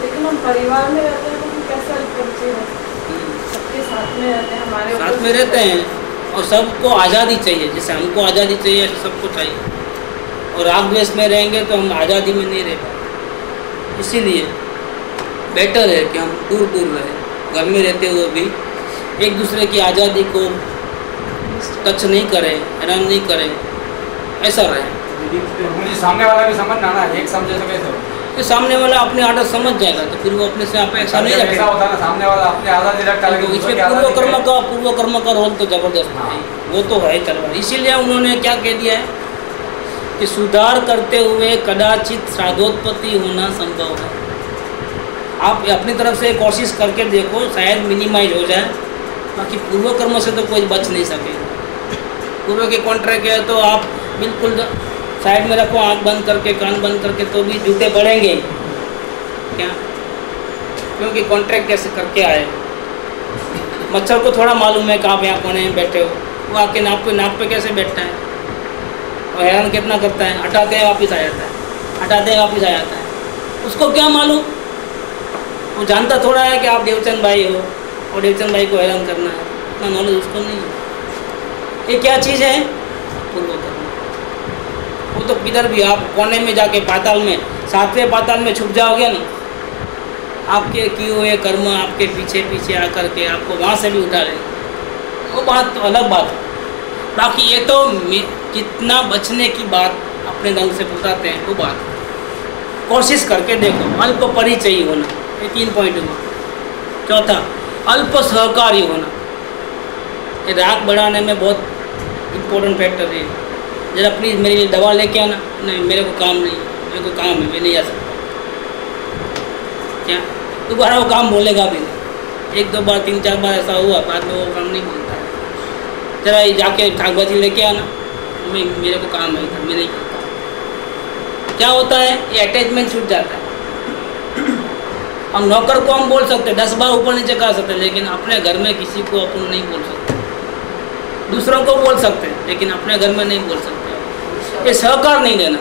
लेकिन हम परिवार में रहते हैं तो कैसा परिचय है? सबके साथ में रहते हैं, हमारे साथ में रहते हैं और सबको आज़ादी चाहिए, जैसे हमको आज़ादी चाहिए सबको चाहिए। और राग द्वेष में रहेंगे तो हम आज़ादी में नहीं रह पाएंगे। इसीलिए बेटर है कि हम दूर दूर रहें, घर में रहते हुए भी एक दूसरे की आज़ादी को टच नहीं करें, हैरान नहीं करें, ऐसा रहे। मुझे सामने वाला भी समझना ना, एक समझे तो कैसे हो? तो सामने वाला अपने आर्डर समझ जाएगा तो फिर वो अपने से अपेक्षा नहीं ऐसा रखेगा। होता है ना, सामने वाला अपने आज़ादी रखता है, तो इसमें पूर्व कर्म का रोल तो जबरदस्त है, वो तो है चल रहा है। इसीलिए उन्होंने क्या कह दिया है कि सुधार करते हुए कदाचित श्राद्धोत्पत्ति होना संभव है। आप अपनी तरफ से कोशिश करके देखो, शायद मिनिमाइज हो जाए, बाकी पूर्व कर्म से तो कोई बच नहीं सकेगा। पूर्व के कॉन्ट्रैक्ट है तो आप बिल्कुल साइड में रखो, आँख बंद करके, कान बंद करके, तो भी झूठे पड़ेंगे क्या, क्योंकि कॉन्ट्रैक्ट कैसे करके आए। मच्छर को थोड़ा मालूम है कि आप यहाँ कोने में बैठे हो, वो आपके नाक पे कैसे बैठता है और हैरान कितना करता है, हटाते हैं वापस आ जाता है, हटाते हैं वापस आ जाता है। उसको क्या मालूम, वो जानता थोड़ा है कि आप देवचंद भाई हो और देवचंद भाई को हैरान करना है, इतना नॉलेज उसको नहीं है। ये क्या चीज़ है, पूर्व कर्म। वो तो किधर भी आप कोने में जाके पाताल में, 7वें पाताल में छुप जाओगे ना, आपके किए हुए कर्म आपके पीछे पीछे आकर के आपको वहाँ से भी उठा लेंगे, वो बात तो अलग बात है। बाकी ये तो कितना बचने की बात अपने ढंग से बताते हैं, वो बात कोशिश करके देखो। अल्प परिचयी होना, ये 3 पॉइंट हुआ। चौथा, अल्प सहकारी होना, ये राग बढ़ाने में बहुत इम्पोर्टेंट फैक्टर है। जरा प्लीज़ मेरे लिए दवा लेके आना, नहीं मेरे को काम नहीं, मेरे को काम है, मैं नहीं जा सकता। क्या दोबारा वो काम बोलेगा भी नहीं, 1-2 बार 3-4 बार ऐसा हुआ, बाद में वो काम नहीं बोलता है। जरा ये जाके शाकभाजी लेके आना, मेरे को काम है इधर, मैं नहीं करता। क्या होता है, ये अटैचमेंट छूट जाता है। हम नौकर को हम बोल सकते 10 बार ऊपर नीचे कर सकते, लेकिन अपने घर में किसी को अपन नहीं बोल सकते। दूसरों को बोल सकते हैं लेकिन अपने घर में नहीं बोल सकते। ये सहकार नहीं देना।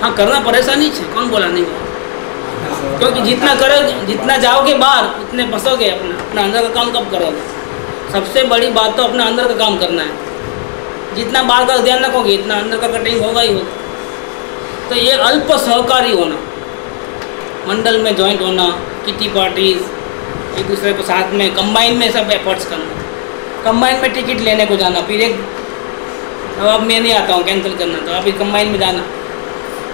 हाँ, करना परेशानी है, कौन बोला नहीं बोला, क्योंकि जितना करोगे, जितना जाओगे बाहर उतने फंसोगे। अपना अंदर का काम कब करोगे? सबसे बड़ी बात तो अपना अंदर का काम करना है। जितना बाहर का ध्यान रखोगे इतना अंदर का कटिंग होगा ही होगा। तो ये अल्प सहकारी होना, मंडल में ज्वाइंट होना, किटी पार्टीज, एक दूसरे को साथ में कंबाइन में सब एफर्ट्स करना, कंबाइन में टिकट लेने को जाना, फिर एक अब मैं नहीं आता हूँ कैंसिल करना, तो आप कंबाइन में जाना।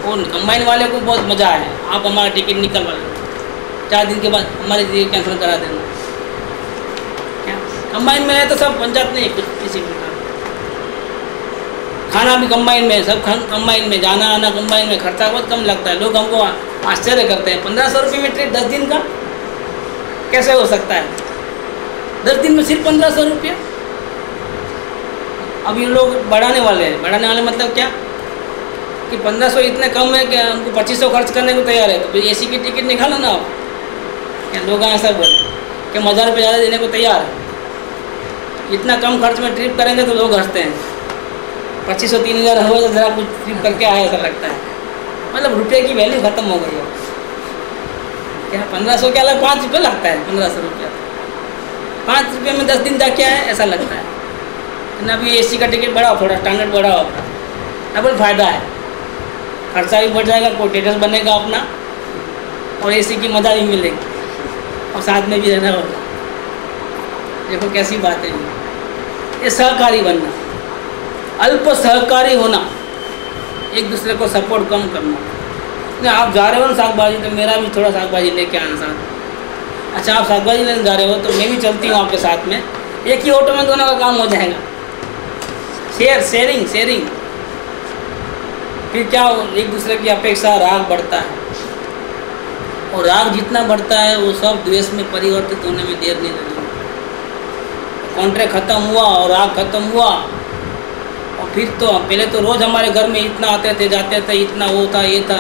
वो कंबाइन वाले को बहुत मज़ा है, आप हमारा टिकट निकलवा लेना, 4 दिन के बाद हमारी टिकट कैंसिल करा देना। क्या कंबाइन में है तो सब पंचायत नहीं कुछ किसी प्रकार। खाना भी कंबाइन में, सब कंबाइन में, जाना आना कंबाइन में, खर्चा बहुत कम लगता है। लोग हमको आश्चर्य करते हैं, 1500 रुपये में ट्रिप 10 दिन का कैसे हो सकता है? 10 दिन में सिर्फ 1500 रुपये। अब ये लोग बढ़ाने वाले हैं। बढ़ाने वाले मतलब क्या कि 1500 इतने कम है कि हमको 2500 खर्च करने को तैयार है, तो फिर AC की टिकट निकालो ना आप। क्या लोग ऐसा बोले कि 1000 रुपये ज़्यादा देने को तैयार है। इतना कम खर्च में ट्रिप करेंगे तो लोग हंसते हैं। 2500-3000 हो तो ज़रा कुछ ट्रिप करके आया ऐसा लगता है। मतलब रुपये की वैल्यू ख़त्म हो गई है। क्या 1500 के अलग 5 रुपये लगता है, 1500 रुपया 5 रुपये में 10 दिन जाके आए ऐसा लगता है। ना भी AC का टिकट बढ़ाओ, थोड़ा स्टैंडर्ड बढ़ाओ, डबल फ़ायदा है। खर्चा भी बढ़ जाएगा, कोटेटस बनेगा अपना, और AC की मज़ा भी मिलेगी, और साथ में भी रहना होगा। देखो कैसी बात है ये सहकारी बनना, अल्प सहकारी होना, एक दूसरे को सपोर्ट कम करना। नहीं आप जा रहे हो ना साग-भाजी, तो मेरा भी थोड़ा साग-भाजी लेके आना साथ। अच्छा आप साग-भाजी लेने जा रहे हो तो मैं भी चलती हूँ आपके साथ में, एक ही ऑटो में दोनों का काम हो जाएगा। शेयरिंग। फिर क्या, एक दूसरे की अपेक्षा, राग बढ़ता है। और राग जितना बढ़ता है वो सब द्वेष में परिवर्तित होने में देर नहीं लगेगी। कॉन्ट्रैक्ट खत्म हुआ और राग खत्म हुआ, और फिर तो पहले तो रोज़ हमारे घर में इतना आते थे जाते थे, इतना वो था ये था,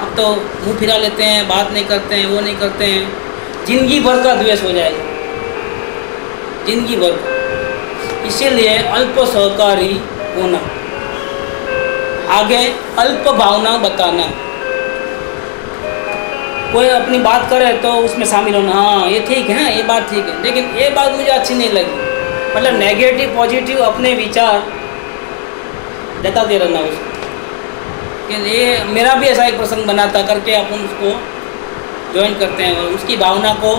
अब तो मुंह फिरा लेते हैं, बात नहीं करते हैं, वो नहीं करते हैं। जिंदगी भर का द्वेष हो जाएगा, जिंदगी भर का। इसीलिए अल्प सहकारी होना, आगे अल्प भावना बताना। कोई अपनी बात करे तो उसमें शामिल होना, हाँ ये ठीक है, ये बात ठीक है, लेकिन ये बात मुझे अच्छी नहीं लगी। मतलब नेगेटिव पॉजिटिव अपने विचार बताते रहना उसको कि ये मेरा भी ऐसा एक प्रसंग बना था करके अपन उसको ज्वाइन करते हैं और उसकी भावना को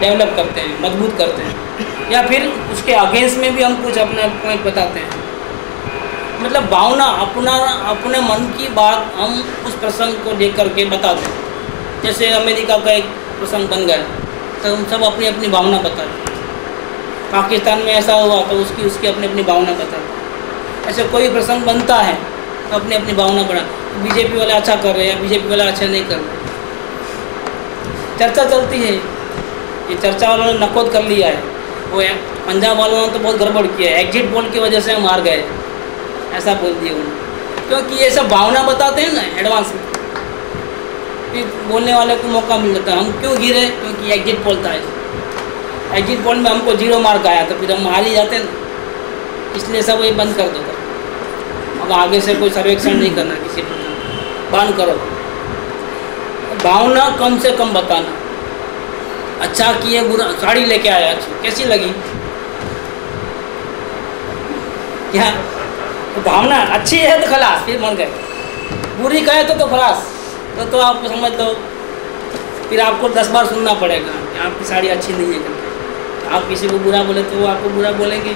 डेवलप करते हैं, मजबूत करते हैं। या फिर उसके अगेंस्ट में भी हम कुछ अपना पॉइंट बताते हैं। मतलब भावना अपने मन की बात हम उस प्रसंग को देख करके बताते हैं। जैसे अमेरिका का एक प्रसंग बन गया तो हम सब अपनी अपनी भावना बताते हैं। पाकिस्तान में ऐसा हुआ तो उसकी अपनी अपनी भावना बताते हैं। ऐसे कोई प्रसंग बनता है तो अपनी अपनी भावना बढ़ा, बीजेपी वाले अच्छा कर रहे हैं, बीजेपी वाला अच्छा नहीं कर रहे, चर्चा चलती है। ये चर्चा वालों ने नकोद कर लिया है, वो पंजाब वालों ने तो बहुत गड़बड़ किया है, एग्जिट पोल की वजह से हम हार गए, ऐसा बोल दिया उन्होंने। क्योंकि ये सब भावना बताते हैं ना एडवांस में, फिर बोलने वाले को मौका मिल जाता है। हम क्यों गिरे? क्योंकि एग्जिट पोल था। एग्जिट पोल में हमको 0 मार्क आया तो फिर हम हार ही जाते ना, इसलिए सब ये बंद कर दो। अब आगे से कोई सर्वेक्षण नहीं करना, किसी पर बंद करो। भावना कम से कम बताना। अच्छा किए, बुरा साड़ी लेके आया, अच्छी कैसी लगी, क्या तो भावना अच्छी है तो खलास, फिर मन गए। बुरी कहे तो खलास, तो आप समझ लो, फिर आपको 10 बार सुनना पड़ेगा कि आपकी साड़ी अच्छी नहीं है करके। आप किसी को बुरा बोले तो वो आपको बुरा बोलेंगे,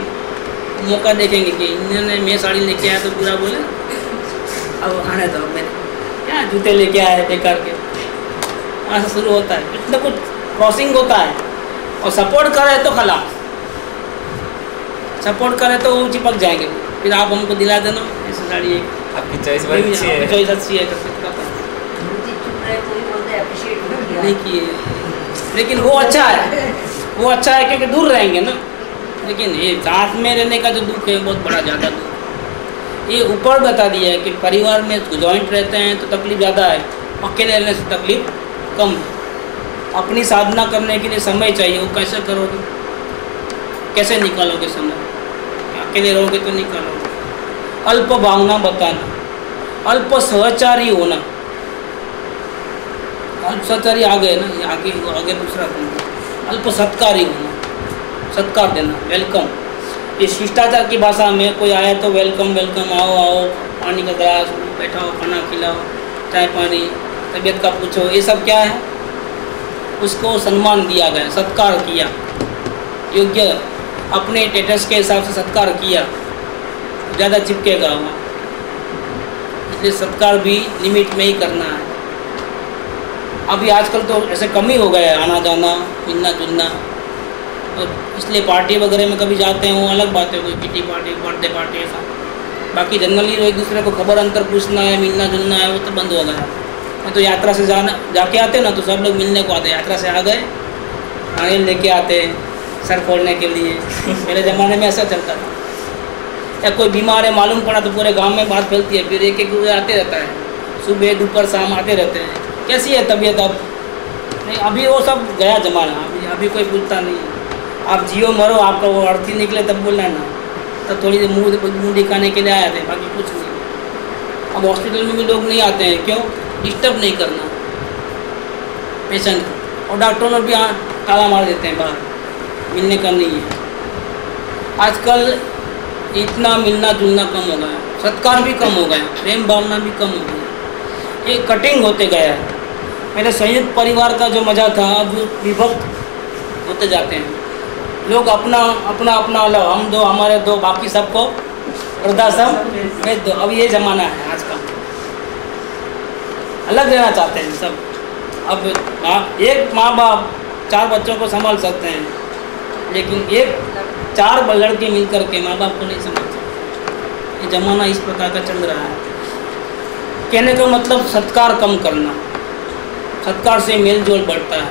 मौका देखेंगे कि इन्होंने मैं साड़ी लेके आया तो बुरा बोले। अब आने दो, मैंने क्या जूते लेके आए बेकार के, वहाँ से शुरू होता है, कुछ ना कुछ क्रॉसिंग होता है। और सपोर्ट करे तो खलास, सपोर्ट करे तो वो चिपक जाएंगे। फिर आप हमको दिला देना ऐसी साड़ी है, आपकी चॉइस बड़ी अच्छी है, चॉइस अच्छी है, नहीं किए, लेकिन वो अच्छा है, वो अच्छा है क्योंकि दूर रहेंगे ना। लेकिन ये साथ में रहने का जो दुख है बहुत बड़ा, ज़्यादा दुख। ये ऊपर बता दिया है कि परिवार में जॉइंट रहते हैं तो तकलीफ ज़्यादा है, अकेले रहने से तकलीफ कम है। अपनी साधना करने के लिए समय चाहिए, वो कैसे करोगे, कैसे निकालोगे समय? अकेले रहोगे तो निकालोगे। अल्प भावना बताना, अल्प सहचारी होना। अल्प सहचारी आ गए ना, आगे दूसरा अल्प सत्कारी होना, सत्कार देना, वेलकम। ये शिष्टाचार की भाषा में कोई आया तो वेलकम वेलकम, आओ आओ, पानी का गिलास, बैठाओ, खाना खिलाओ, चाय पानी, तबीयत का पूछो, ये सब क्या है? उसको सम्मान दिया गया, सत्कार किया, योग्य अपने स्टेटस के हिसाब से सत्कार किया, ज़्यादा चिपकेगा वहाँ। इसलिए सत्कार भी लिमिट में ही करना है। अभी आजकल तो ऐसे कम ही हो गया है आना जाना, मिलना जुलना, और इसलिए पार्टी वगैरह में कभी जाते हैं वो अलग बात है, कोई किटी पार्टी, बर्थडे पार्टी, ऐसा। बाकी जनरली एक दूसरे को खबर अंतर पूछना है, मिलना जुलना है, वो तो बंद हो गया। तो यात्रा से जाके आते ना तो सब लोग मिलने को आते, यात्रा से आ गए नारियल लेके आते सर फोड़ने के लिए। मेरे ज़माने में ऐसा चलता था। या कोई बीमार है मालूम पड़ा तो पूरे गांव में बात फैलती है, फिर एक एक आते रहता है, सुबह दोपहर शाम आते रहते हैं, कैसी है तबीयत अब? नहीं, अभी वो सब गया ज़माना, अभी कोई पूछता नहीं है। आप जियो मरो, आपका वो अर्थी निकले तब बोलना ना, तब थोड़ी देर मुँह दिखाने के लिए आए थे, बाकी कुछ नहीं। अब हॉस्पिटल में भी लोग नहीं आते हैं, क्यों? डिस्टर्ब नहीं करना पेशेंट को। और डॉक्टरों ने भी ताला मार देते हैं बाहर, मिलने का नहीं है। आजकल इतना मिलना जुलना कम हो गया, सत्कार भी कम हो गया, प्रेम भावना भी कम हो गई, ये कटिंग होते गया है। मेरे संयुक्त परिवार का जो मज़ा था अब विभक्त होते जाते हैं। लोग अपना अपना अपना अलग, हम दो हमारे दो, बाकी सबको वृद्धाश्रम भेज दो। अब ये ज़माना है आज का, अलग रहना चाहते हैं सब। अब एक माँ बाप 4 बच्चों को संभाल सकते हैं, लेकिन 4 लड़के मिल कर के माँ बाप को नहीं समझ सकते। ये ज़माना इस प्रकार का चल रहा है। कहने का मतलब सत्कार कम करना, सत्कार से मेल जोल बढ़ता है,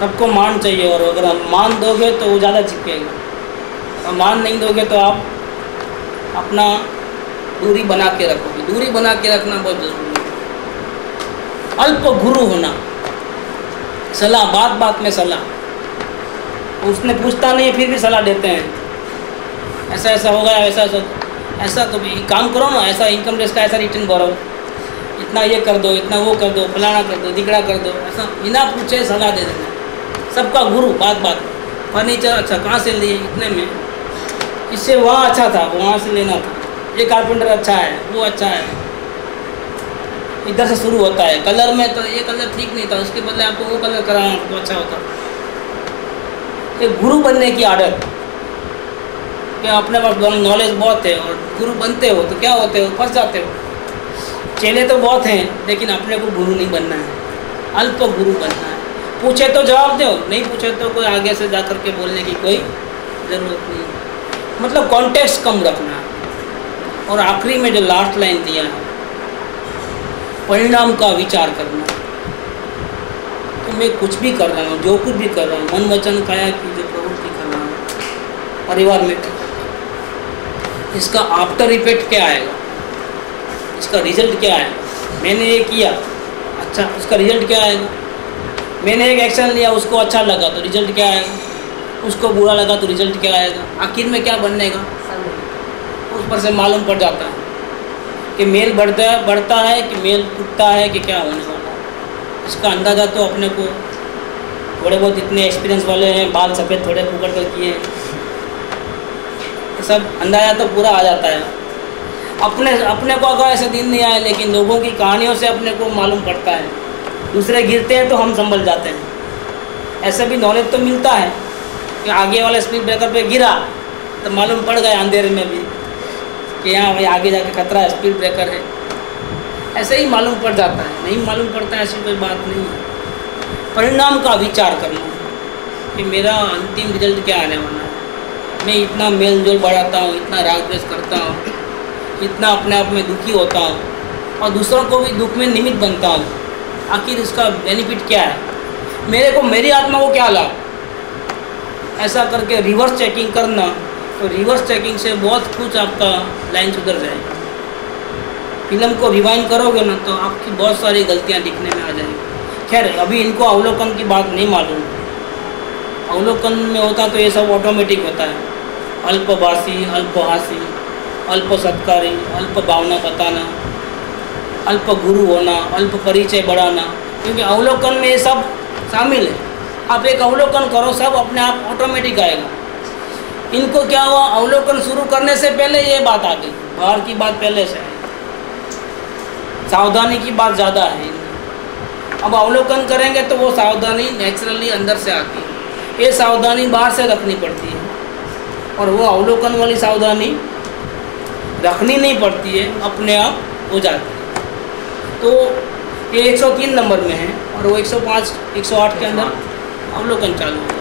सबको मान चाहिए। और अगर आप मान दोगे तो वो ज़्यादा चिपकेगा, और मान नहीं दोगे तो आप अपना दूरी बना के रखोगे। दूरी बना के रखना बहुत ज़रूरी है। अल्प गुरु होना, सलाह, बात बात में सलाह, उसने पूछता नहीं है फिर भी सलाह देते हैं, ऐसा ऐसा होगा, ऐसा ऐसा तो भी काम करो ना, ऐसा इनकम टैक्स का ऐसा रिटर्न भरो, इतना ये कर दो, इतना वो कर दो, फलाना कर दो, दिगड़ा कर दो, ऐसा बिना पूछे सलाह दे देना। सबका गुरु, बात बात। फर्नीचर अच्छा कहाँ से लिए, इतने में, इससे वहाँ अच्छा था, वहाँ से लेना था, ये कारपेंटर अच्छा है, वो अच्छा है, इधर से शुरू होता है। कलर में तो ये कलर ठीक नहीं था, उसके बदले आपको वो कलर कराना तो अच्छा होता। एक गुरु बनने की आदत, कि अपने पास नॉलेज बहुत है और गुरु बनते हो तो क्या होते हो, फंस जाते हो। चेले तो बहुत हैं लेकिन अपने को गुरु नहीं बनना है, अल्प गुरु बनना है। पूछे तो जवाब दो, नहीं पूछे तो कोई आगे से जा कर के बोलने की कोई ज़रूरत नहीं, मतलब कॉन्टेक्स्ट कम रखना है। और आखिरी में जो लास्ट लाइन दिया है, परिणाम का विचार करना। तो मैं कुछ भी कर रहा हूँ, जो कुछ भी कर रहा हूँ, मन वचन काया की जो प्रवृत्ति कर रहा हूँ परिवार में, इसका आफ्टर इफेक्ट क्या आएगा, इसका रिजल्ट क्या आएगा। मैंने ये किया, अच्छा, उसका रिजल्ट क्या आएगा। मैंने एक एक्शन लिया, उसको अच्छा लगा तो रिजल्ट क्या आएगा, उसको बुरा लगा तो रिजल्ट क्या आएगा। आखिर में क्या बनेगा, उस पर से मालूम पड़ जाता है कि मेल बढ़ता है कि मेल टूटता है कि क्या होने वाला है। इसका अंदाज़ा तो अपने को, थोड़े बहुत इतने एक्सपीरियंस वाले हैं, बाल सफ़ेद थोड़े पुकड़ कर किए हैं, सब अंदाज़ा तो पूरा आ जाता है। अपने को अगर ऐसे दिन नहीं आए, लेकिन लोगों की कहानियों से अपने को मालूम पड़ता है। दूसरे गिरते हैं तो हम संभल जाते हैं। ऐसे भी नॉलेज तो मिलता है कि आगे वाले स्पीड ब्रेकर पे गिरा तो मालूम पड़ गया अंधेरे में भी कि यहाँ भाई आगे जाके खतरा है, स्पीड ब्रेकर है, ऐसे ही मालूम पड़ जाता है। नहीं मालूम पड़ता है ऐसी कोई बात नहीं है। परिणाम का विचार करना कि मेरा अंतिम रिजल्ट क्या आने वाला है। मैं इतना मेल जोल बढ़ाता हूँ, इतना राग द्वेष करता हूँ, इतना अपने आप में दुखी होता हूँ और दूसरों को भी दुख में निमित्त बनता हूँ, आखिर इसका बेनिफिट क्या है, मेरे को, मेरी आत्मा को क्या लाभ। ऐसा करके रिवर्स चेकिंग करना, तो रिवर्स चेकिंग से बहुत कुछ आपका लाइन सुधर जाएगी। फिल्म को रिवाइंड करोगे ना तो आपकी बहुत सारी गलतियाँ दिखने में आ जाएंगी। खैर अभी इनको अवलोकन की बात नहीं मालूम, अवलोकन में होता तो ये सब ऑटोमेटिक होता है। अल्पभाषी, अल्पहासी, अल्प सत्कारी, अल्प भावना बताना, अल्प गुरु होना, अल्प परिचय बढ़ाना, क्योंकि अवलोकन में ये सब शामिल है। आप एक अवलोकन करो, सब अपने आप ऑटोमेटिक आएगा। इनको क्या हुआ, अवलोकन शुरू करने से पहले ये बात आ गई, बाहर की बात पहले से है, सावधानी की बात ज़्यादा है। अब अवलोकन करेंगे तो वो सावधानी नेचुरली अंदर से आती है, ये सावधानी बाहर से रखनी पड़ती है और वो अवलोकन वाली सावधानी रखनी नहीं पड़ती है, अपने आप हो जाती है। तो ये 103 नंबर में है और वो 105, 108 के अंदर अवलोकन चालू होगा।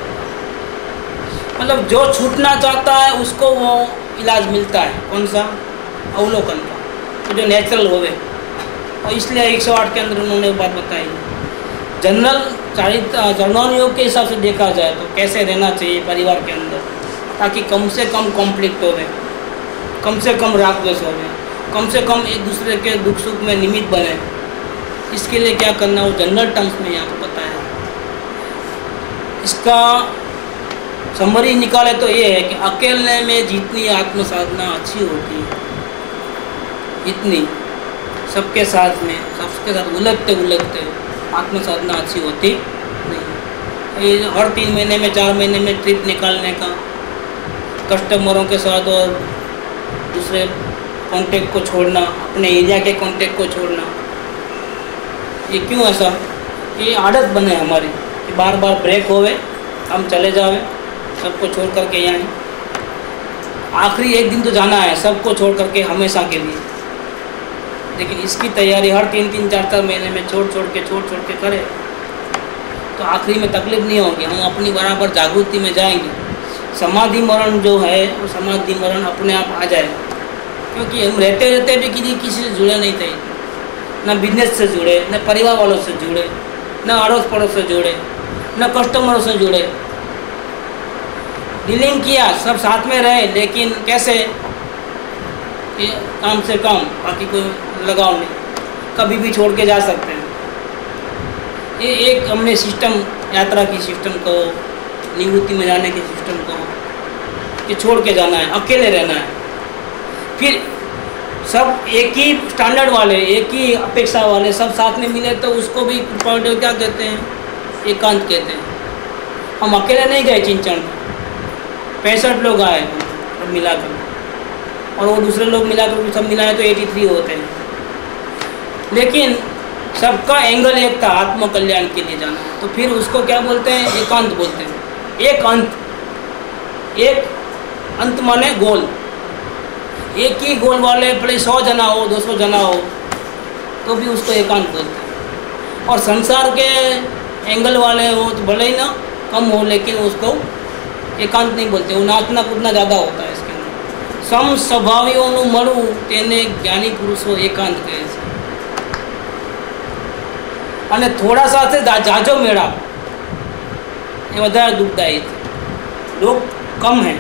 मतलब जो छूटना चाहता है उसको वो इलाज मिलता है, कौन सा, अवलोकन का, तो जो नेचुरल होवे। और इसलिए 108 के अंदर उन्होंने बात बताई। जनरल चरणों योग के हिसाब से देखा जाए तो कैसे रहना चाहिए परिवार के अंदर, ताकि कम से कम कॉन्फ्लिक्ट होवे, कम से कम राग द्वेष होवे, कम से कम एक दूसरे के दुख सुख में निमित्त बने। इसके लिए क्या करना वो जनरल टर्म्स में यहाँ पर पता है। इसका समरी निकाले तो ये है कि अकेले में जितनी आत्म साधना अच्छी होती है, इतनी सबके साथ में, सबके साथ उलझते उलझते आत्म साधना अच्छी होती नहीं। ये हर 3 महीने में, 4 महीने में ट्रिप निकालने का, कस्टमरों के साथ और दूसरे कांटेक्ट को छोड़ना, अपने एरिया के कांटेक्ट को छोड़ना, ये क्यों ऐसा, ये आदत बने हमारी कि बार बार ब्रेक होवे, हम चले जावे, सबको छोड़ करके यहाँ आखिरी एक दिन तो जाना है, सबको छोड़ करके हमेशा के लिए। लेकिन इसकी तैयारी हर 3-3, 4-4 महीने में छोड़ छोड़ के करें तो आखिरी में तकलीफ नहीं होगी, हम अपनी बराबर जागृति में जाएंगे। समाधि मरण जो है वो समाधि मरण अपने आप आ जाएगा, क्योंकि हम रहते रहते भी किसी से जुड़े नहीं थे, ना बिजनेस से जुड़े, ना परिवार वालों से जुड़े, न अड़ोस पड़ोस से जुड़े, न कस्टमरों से जुड़े। डीलिंग किया, सब साथ में रहे, लेकिन कैसे कि काम से काम, बाकी कोई लगाव नहीं, कभी भी छोड़ के जा सकते हैं। ये एक हमने सिस्टम, यात्रा की सिस्टम को, निवृत्ति में जाने के सिस्टम को, कि छोड़ के जाना है, अकेले रहना है। फिर सब एक ही स्टैंडर्ड वाले, एक ही अपेक्षा वाले सब साथ में मिले तो उसको भी पॉइंट क्या कहते हैं, एकांत कहते हैं। हम अकेले नहीं गए चिंचन, 65 लोग आए मिलाकर, और वो दूसरे लोग मिलाकर सब मिलाए तो 83 होते हैं, लेकिन सबका एंगल एक था, आत्म कल्याण के लिए जाना। तो फिर उसको क्या बोलते हैं, एकांत बोलते हैं। एक अंत, एक अंत माने गोल, एक ही गोल वाले भले 100 जना हो, 200 जना हो, तो भी उसको एकांत बोलते हैं। और संसार के एंगल वाले हो तो भले ही ना कम हो, लेकिन उसको एकांत नहीं बोलते, वो नाचना कूदना ज़्यादा होता है इसके अंदर। सम स्वभावियों मळू तेने ज्ञानी पुरुषो एकांत कहे છે। અને થોડા સાથે જાજો મેળા એ વધારે દુઃખદાयी है। लोग कम हैं,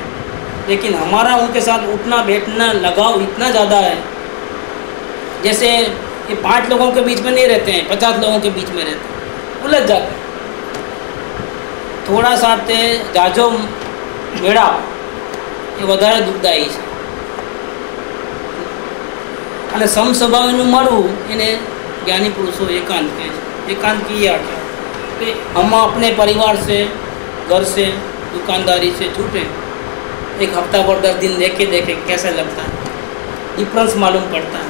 लेकिन हमारा उनके साथ उठना बैठना लगाव इतना ज़्यादा है, जैसे ये 5 लोगों के बीच में नहीं रहते हैं, 50 लोगों के बीच में रहते हैं, उलझ जाते हैं। थोड़ा साथ जाजो मेड़ा ये વધારે દુઃખદાયી છે। અને સમસ્વભાવીનું મળવું એને જ્ઞાની પુરુષો એકાંત કહે છે। एकांत की ये आज्ञा कि हम अपने परिवार से, घर से, दुकानदारी से छूटे, एक हफ्ता और 10 दिन देखे कैसा लगता है, डिफरेंस मालूम पड़ता है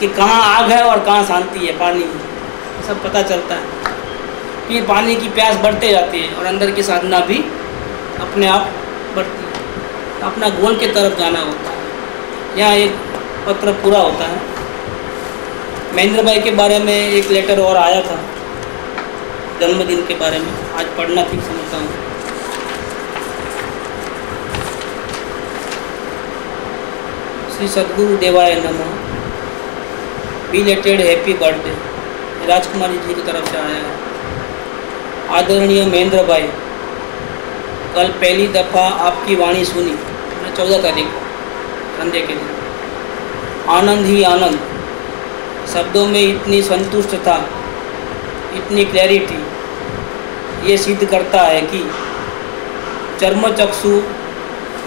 कि कहाँ आग है और कहाँ शांति है, पानी सब पता चलता है। फिर पानी की प्यास बढ़ते जाती है और अंदर की साधना भी अपने आप बढ़ती है। अपना गोल की तरफ जाना होता है। यहाँ एक पत्र पूरा होता है। महेंद्र भाई के बारे में एक लेटर और आया था, जन्मदिन के बारे में, आज पढ़ना ठीक समझता हूँ। श्री सद्गुरु देवाय नमः, बिलेटेड हैप्पी बर्थडे, राजकुमारी जी की तरफ से आया है। आदरणीय महेंद्र भाई, कल पहली दफ़ा आपकी वाणी सुनी, 14 तारीख को संडे के दिन। आनंद ही आनंद, शब्दों में इतनी संतुष्ट था, इतनी क्लैरिटी, ये सिद्ध करता है कि चर्म चक्षु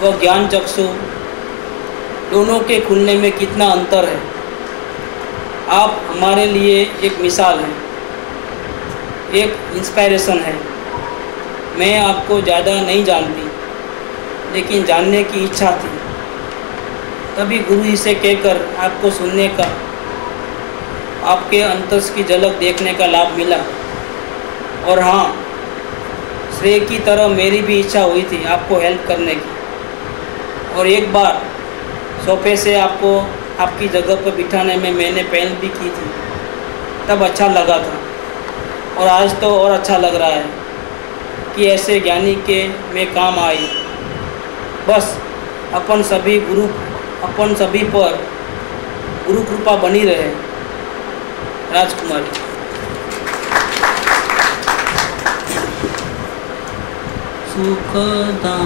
व ज्ञान चक्षु दोनों के खुलने में कितना अंतर है। आप हमारे लिए एक मिसाल हैं, एक इंस्पायरेशन है। मैं आपको ज़्यादा नहीं जानती, लेकिन जानने की इच्छा थी, तभी गुरु जी से कहकर आपको सुनने का, आपके अंतस की झलक देखने का लाभ मिला। और हाँ, श्रेय की तरह मेरी भी इच्छा हुई थी आपको हेल्प करने की, और एक बार सोफे से आपको आपकी जगह पर बिठाने में मैंने पहल भी की थी, तब अच्छा लगा था, और आज तो और अच्छा लग रहा है कि ऐसे ज्ञानी के में काम आई। बस अपन सभी पर गुरु कृपा बनी रहे। राजकुमारी। सुखदां